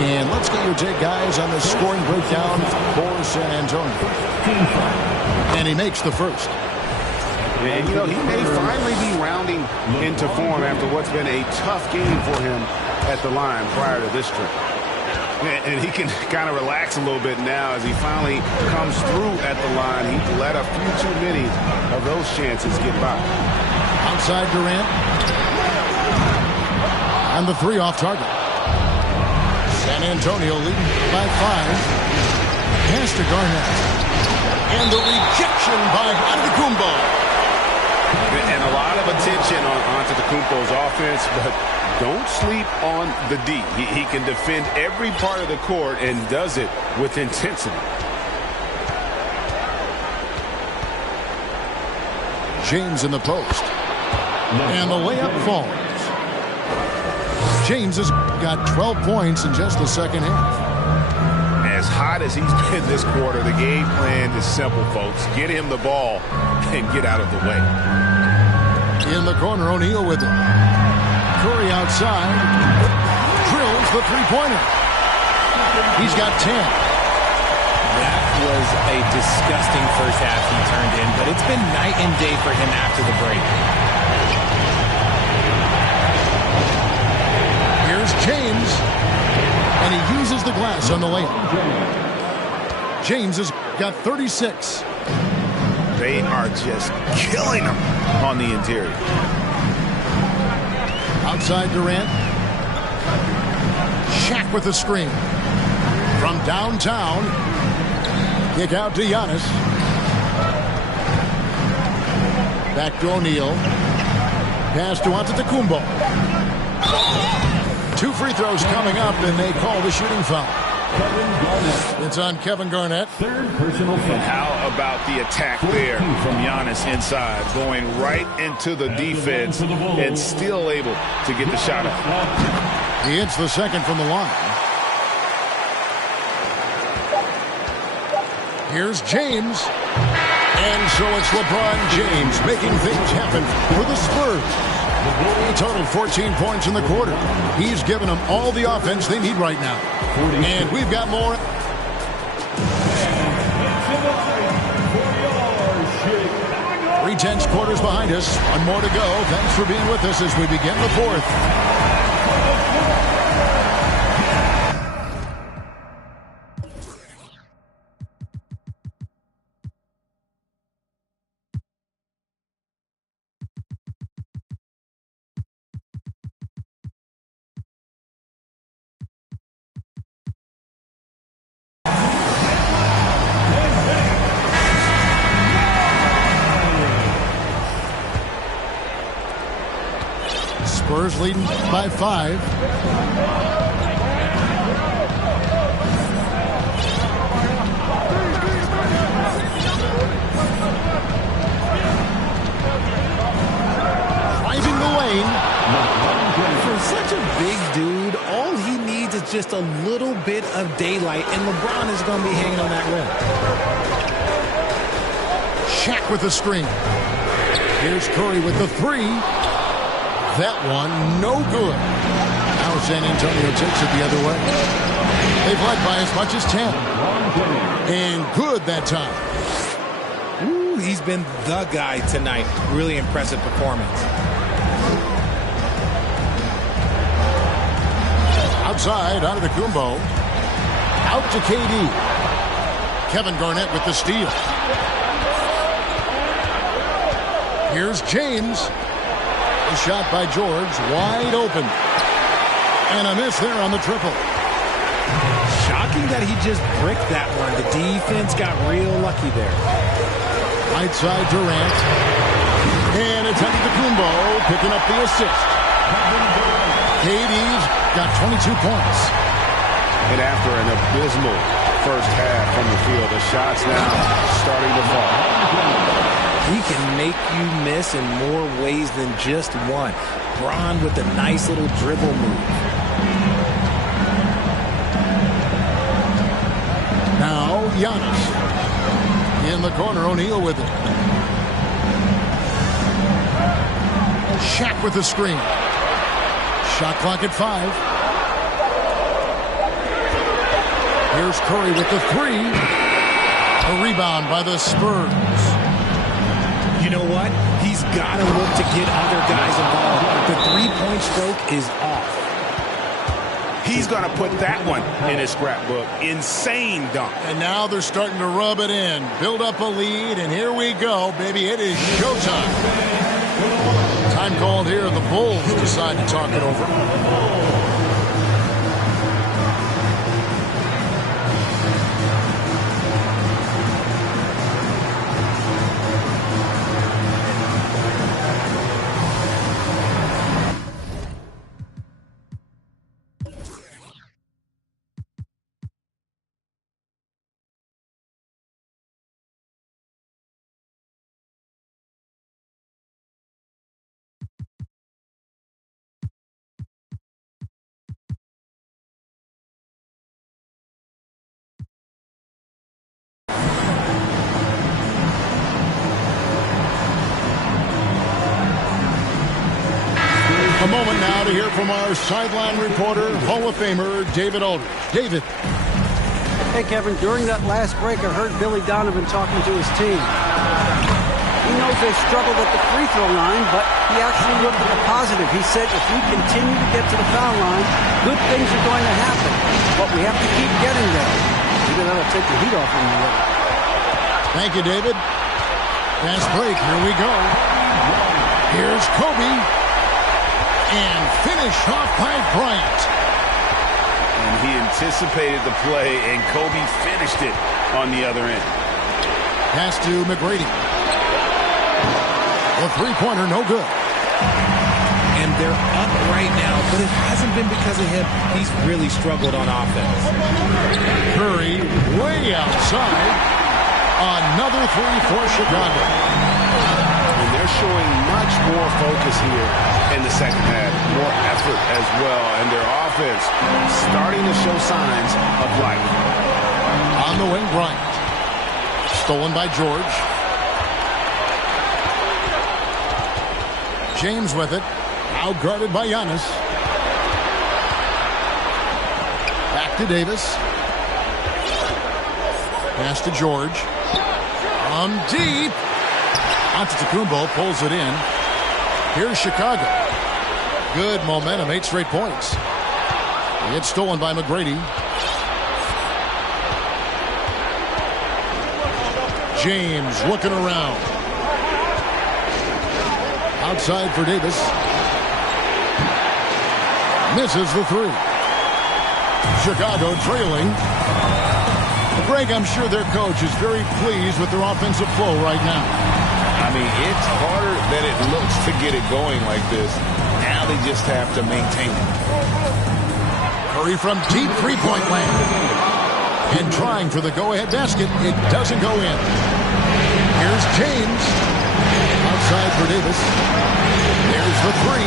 And let's get your take, guys, on the scoring breakdown for San Antonio. And he makes the first. And, you know, he may finally be rounding into form after what's been a tough game for him at the line prior to this trip. And he can kind of relax a little bit now as he finally comes through at the line. He let a few too many of those chances get by. Outside Durant. And the 3 off target. San Antonio leading by 5. Pass to Garnett. And the rejection by Antetokounmpo. And a lot of attention on Antetokounmpo's offense, but don't sleep on the D. He can defend every part of the court and does it with intensity. James in the post. And the layup falls. James has got 12 points in just the second half. As hot as he's been this quarter, the game plan is simple, folks. Get him the ball and get out of the way. In the corner, O'Neal with it. Curry outside. Drills the three-pointer. He's got 10. That was a disgusting first half he turned in, but it's been night and day for him after the break. Here's James. And he uses the glass on the layup. James has got 36. They are just killing him on the interior. Outside Durant. Shaq with the screen. From downtown. Kick out to Giannis. Back to O'Neal. Pass to Antetokounmpo. 2 free throws coming up, and they call the shooting foul. It's on Kevin Garnett. And how about the attack there from Giannis inside, going right into the defense and still able to get the shot up. He hits the second from the line. Here's James. And so it's LeBron James making things happen for the Spurs. He totaled 14 points in the quarter. He's given them all the offense they need right now. And we've got more. 3 tense quarters behind us. One more to go. Thanks for being with us as we begin the fourth. Spurs leading by 5. Driving the lane. For such a big dude, all he needs is just a little bit of daylight, and LeBron is going to be hanging on that rim. Shaq with the screen. Here's Curry with the 3. That one, no good. Now San Antonio takes it the other way. They've led by as much as 10. And good that time. Ooh, he's been the guy tonight. Really impressive performance. Outside, out of the Kumbo. Out to KD. Kevin Garnett with the steal. Here's James. A shot by George, wide open. And a miss there on the triple. Shocking that he just bricked that one. The defense got real lucky there. Right side Durant. And it's Antetokounmpo picking up the assist. KD's got 22 points. And after an abysmal first half from the field, the shots now starting to fall. He can make you miss in more ways than just one. Bron with a nice little dribble move. Now Giannis. In the corner, O'Neal with it. Shaq with the screen. Shot clock at 5. Here's Curry with the 3. A rebound by the Spurs. You know what? He's got to look to get other guys involved. The three-point stroke is off. He's going to put that one in his scrapbook. Insane dunk. And now they're starting to rub it in. Build up a lead, and here we go, baby. It is showtime. Time called here. The Bulls decide to talk it over. A moment now to hear from our sideline reporter, Hall of Famer, David Aldridge. David. Hey, Kevin, during that last break, I heard Billy Donovan talking to his team. He knows they struggled at the free throw line, but he actually looked at the positive. He said if we continue to get to the foul line, good things are going to happen. But we have to keep getting there. Maybe that'll take the heat off him a little. Thank you, David. Fast break. Here we go. Here's Kobe. And finished off by Bryant. And he anticipated the play, and Kobe finished it on the other end. Pass to McGrady. The three-pointer, no good. And they're up right now, but it hasn't been because of him. He's really struggled on offense. Curry way outside. Another three for Chicago. And they're showing much more focus here in the second half. More effort as well. And their offense starting to show signs of life. On the wing, Bryant. Stolen by George. James with it. Out guarded by Giannis. Back to Davis. Pass to George. Deep. Antetokounmpo pulls it in. Here's Chicago. Good momentum, 8 straight points. It's stolen by McGrady. James looking around. Outside for Davis. Misses the 3. Chicago trailing. Greg, I'm sure their coach is very pleased with their offensive flow right now. I mean, it's harder than it looks to get it going like this. Now they just have to maintain it. Curry from deep three-point land. And trying for the go-ahead basket. It doesn't go in. Here's James. Outside for Davis. There's the 3.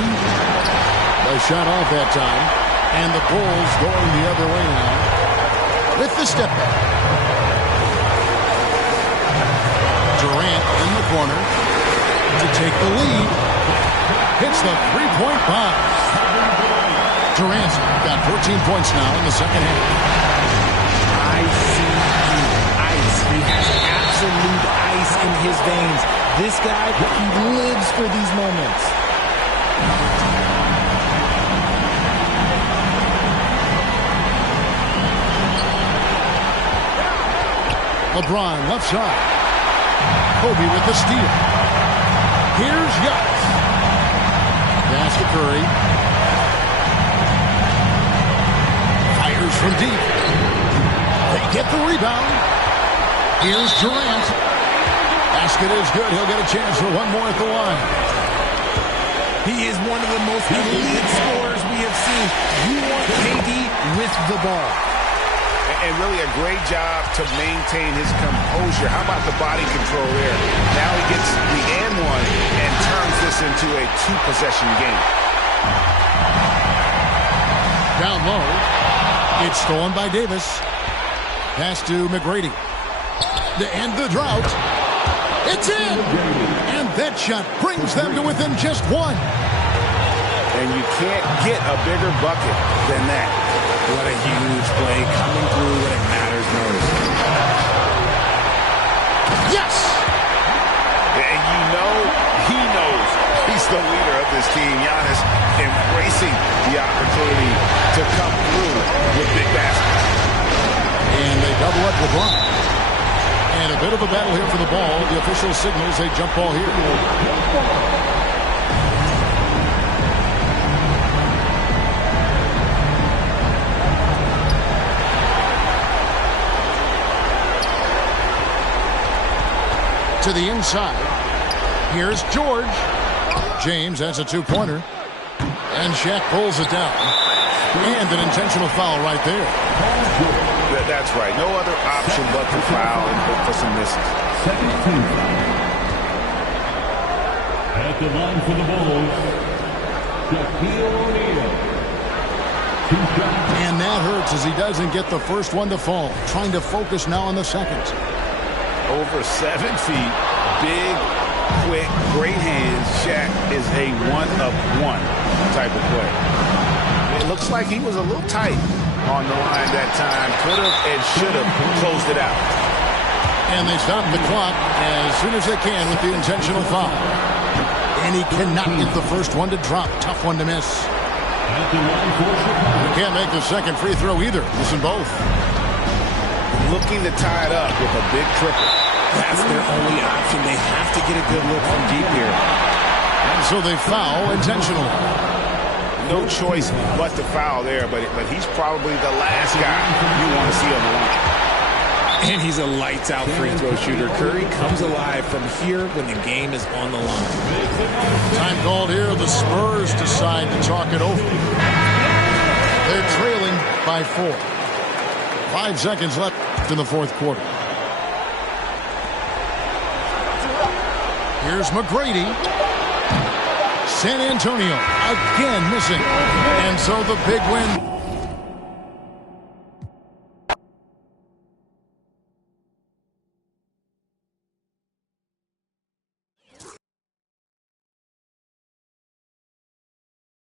The shot off that time. And the Bulls going the other way now with the step back. Durant in the corner to take the lead. Hits the three-point bomb. Durant's got 14 points now in the second half. I see you. Ice. He has absolute ice in his veins. This guy, he lives for these moments. LeBron left side. Kobe with the steal. Here's Giannis. Pass to Curry. Fires from deep. They get the rebound. Here's Durant. Basket is good. He'll get a chance for one more at the line. He is one of the most elite scorers we have seen. You want KD with the ball. And really a great job to maintain his composure. How about the body control there? Now he gets the and one and turns this into a 2-possession game. Down low. It's stolen by Davis. Pass to McGrady. To end the drought. It's in! And that shot brings them to within just 1. And you can't get a bigger bucket than that. What a huge play coming through when it matters most. Yes! And you know he knows he's the leader of this team. Giannis embracing the opportunity to come through with big baskets. And they double up LeBron. And a bit of a battle here for the ball. The official signals a jump ball here. To the inside. Here's George. James has a 2-pointer. And Shaq pulls it down. And an intentional foul right there. That's right. No other option but to foul and hope for some misses. At the line for the Bulls, Shaquille O'Neal. And that hurts as he doesn't get the first one to fall. Trying to focus now on the second. Over 7 feet, big, quick, great hands. Shaq is a one-of-one type of play. It looks like he was a little tight on the line that time. Could have and should have closed it out. And they stop the clock as soon as they can with the intentional foul. And he cannot get the first one to drop. Tough one to miss. He can't make the second free throw either. Missing both. Looking to tie it up with a big triple. That's their only option. They have to get a good look from deep here. And so they foul intentionally. No choice but to foul there, but he's probably the last guy you want to see on the line. And he's a lights-out free throw shooter. Curry comes alive from here when the game is on the line. Time called here. The Spurs decide to talk it over. They're trailing by 4. 5 seconds left in the fourth quarter. Here's McGrady. San Antonio again missing. And so the big win.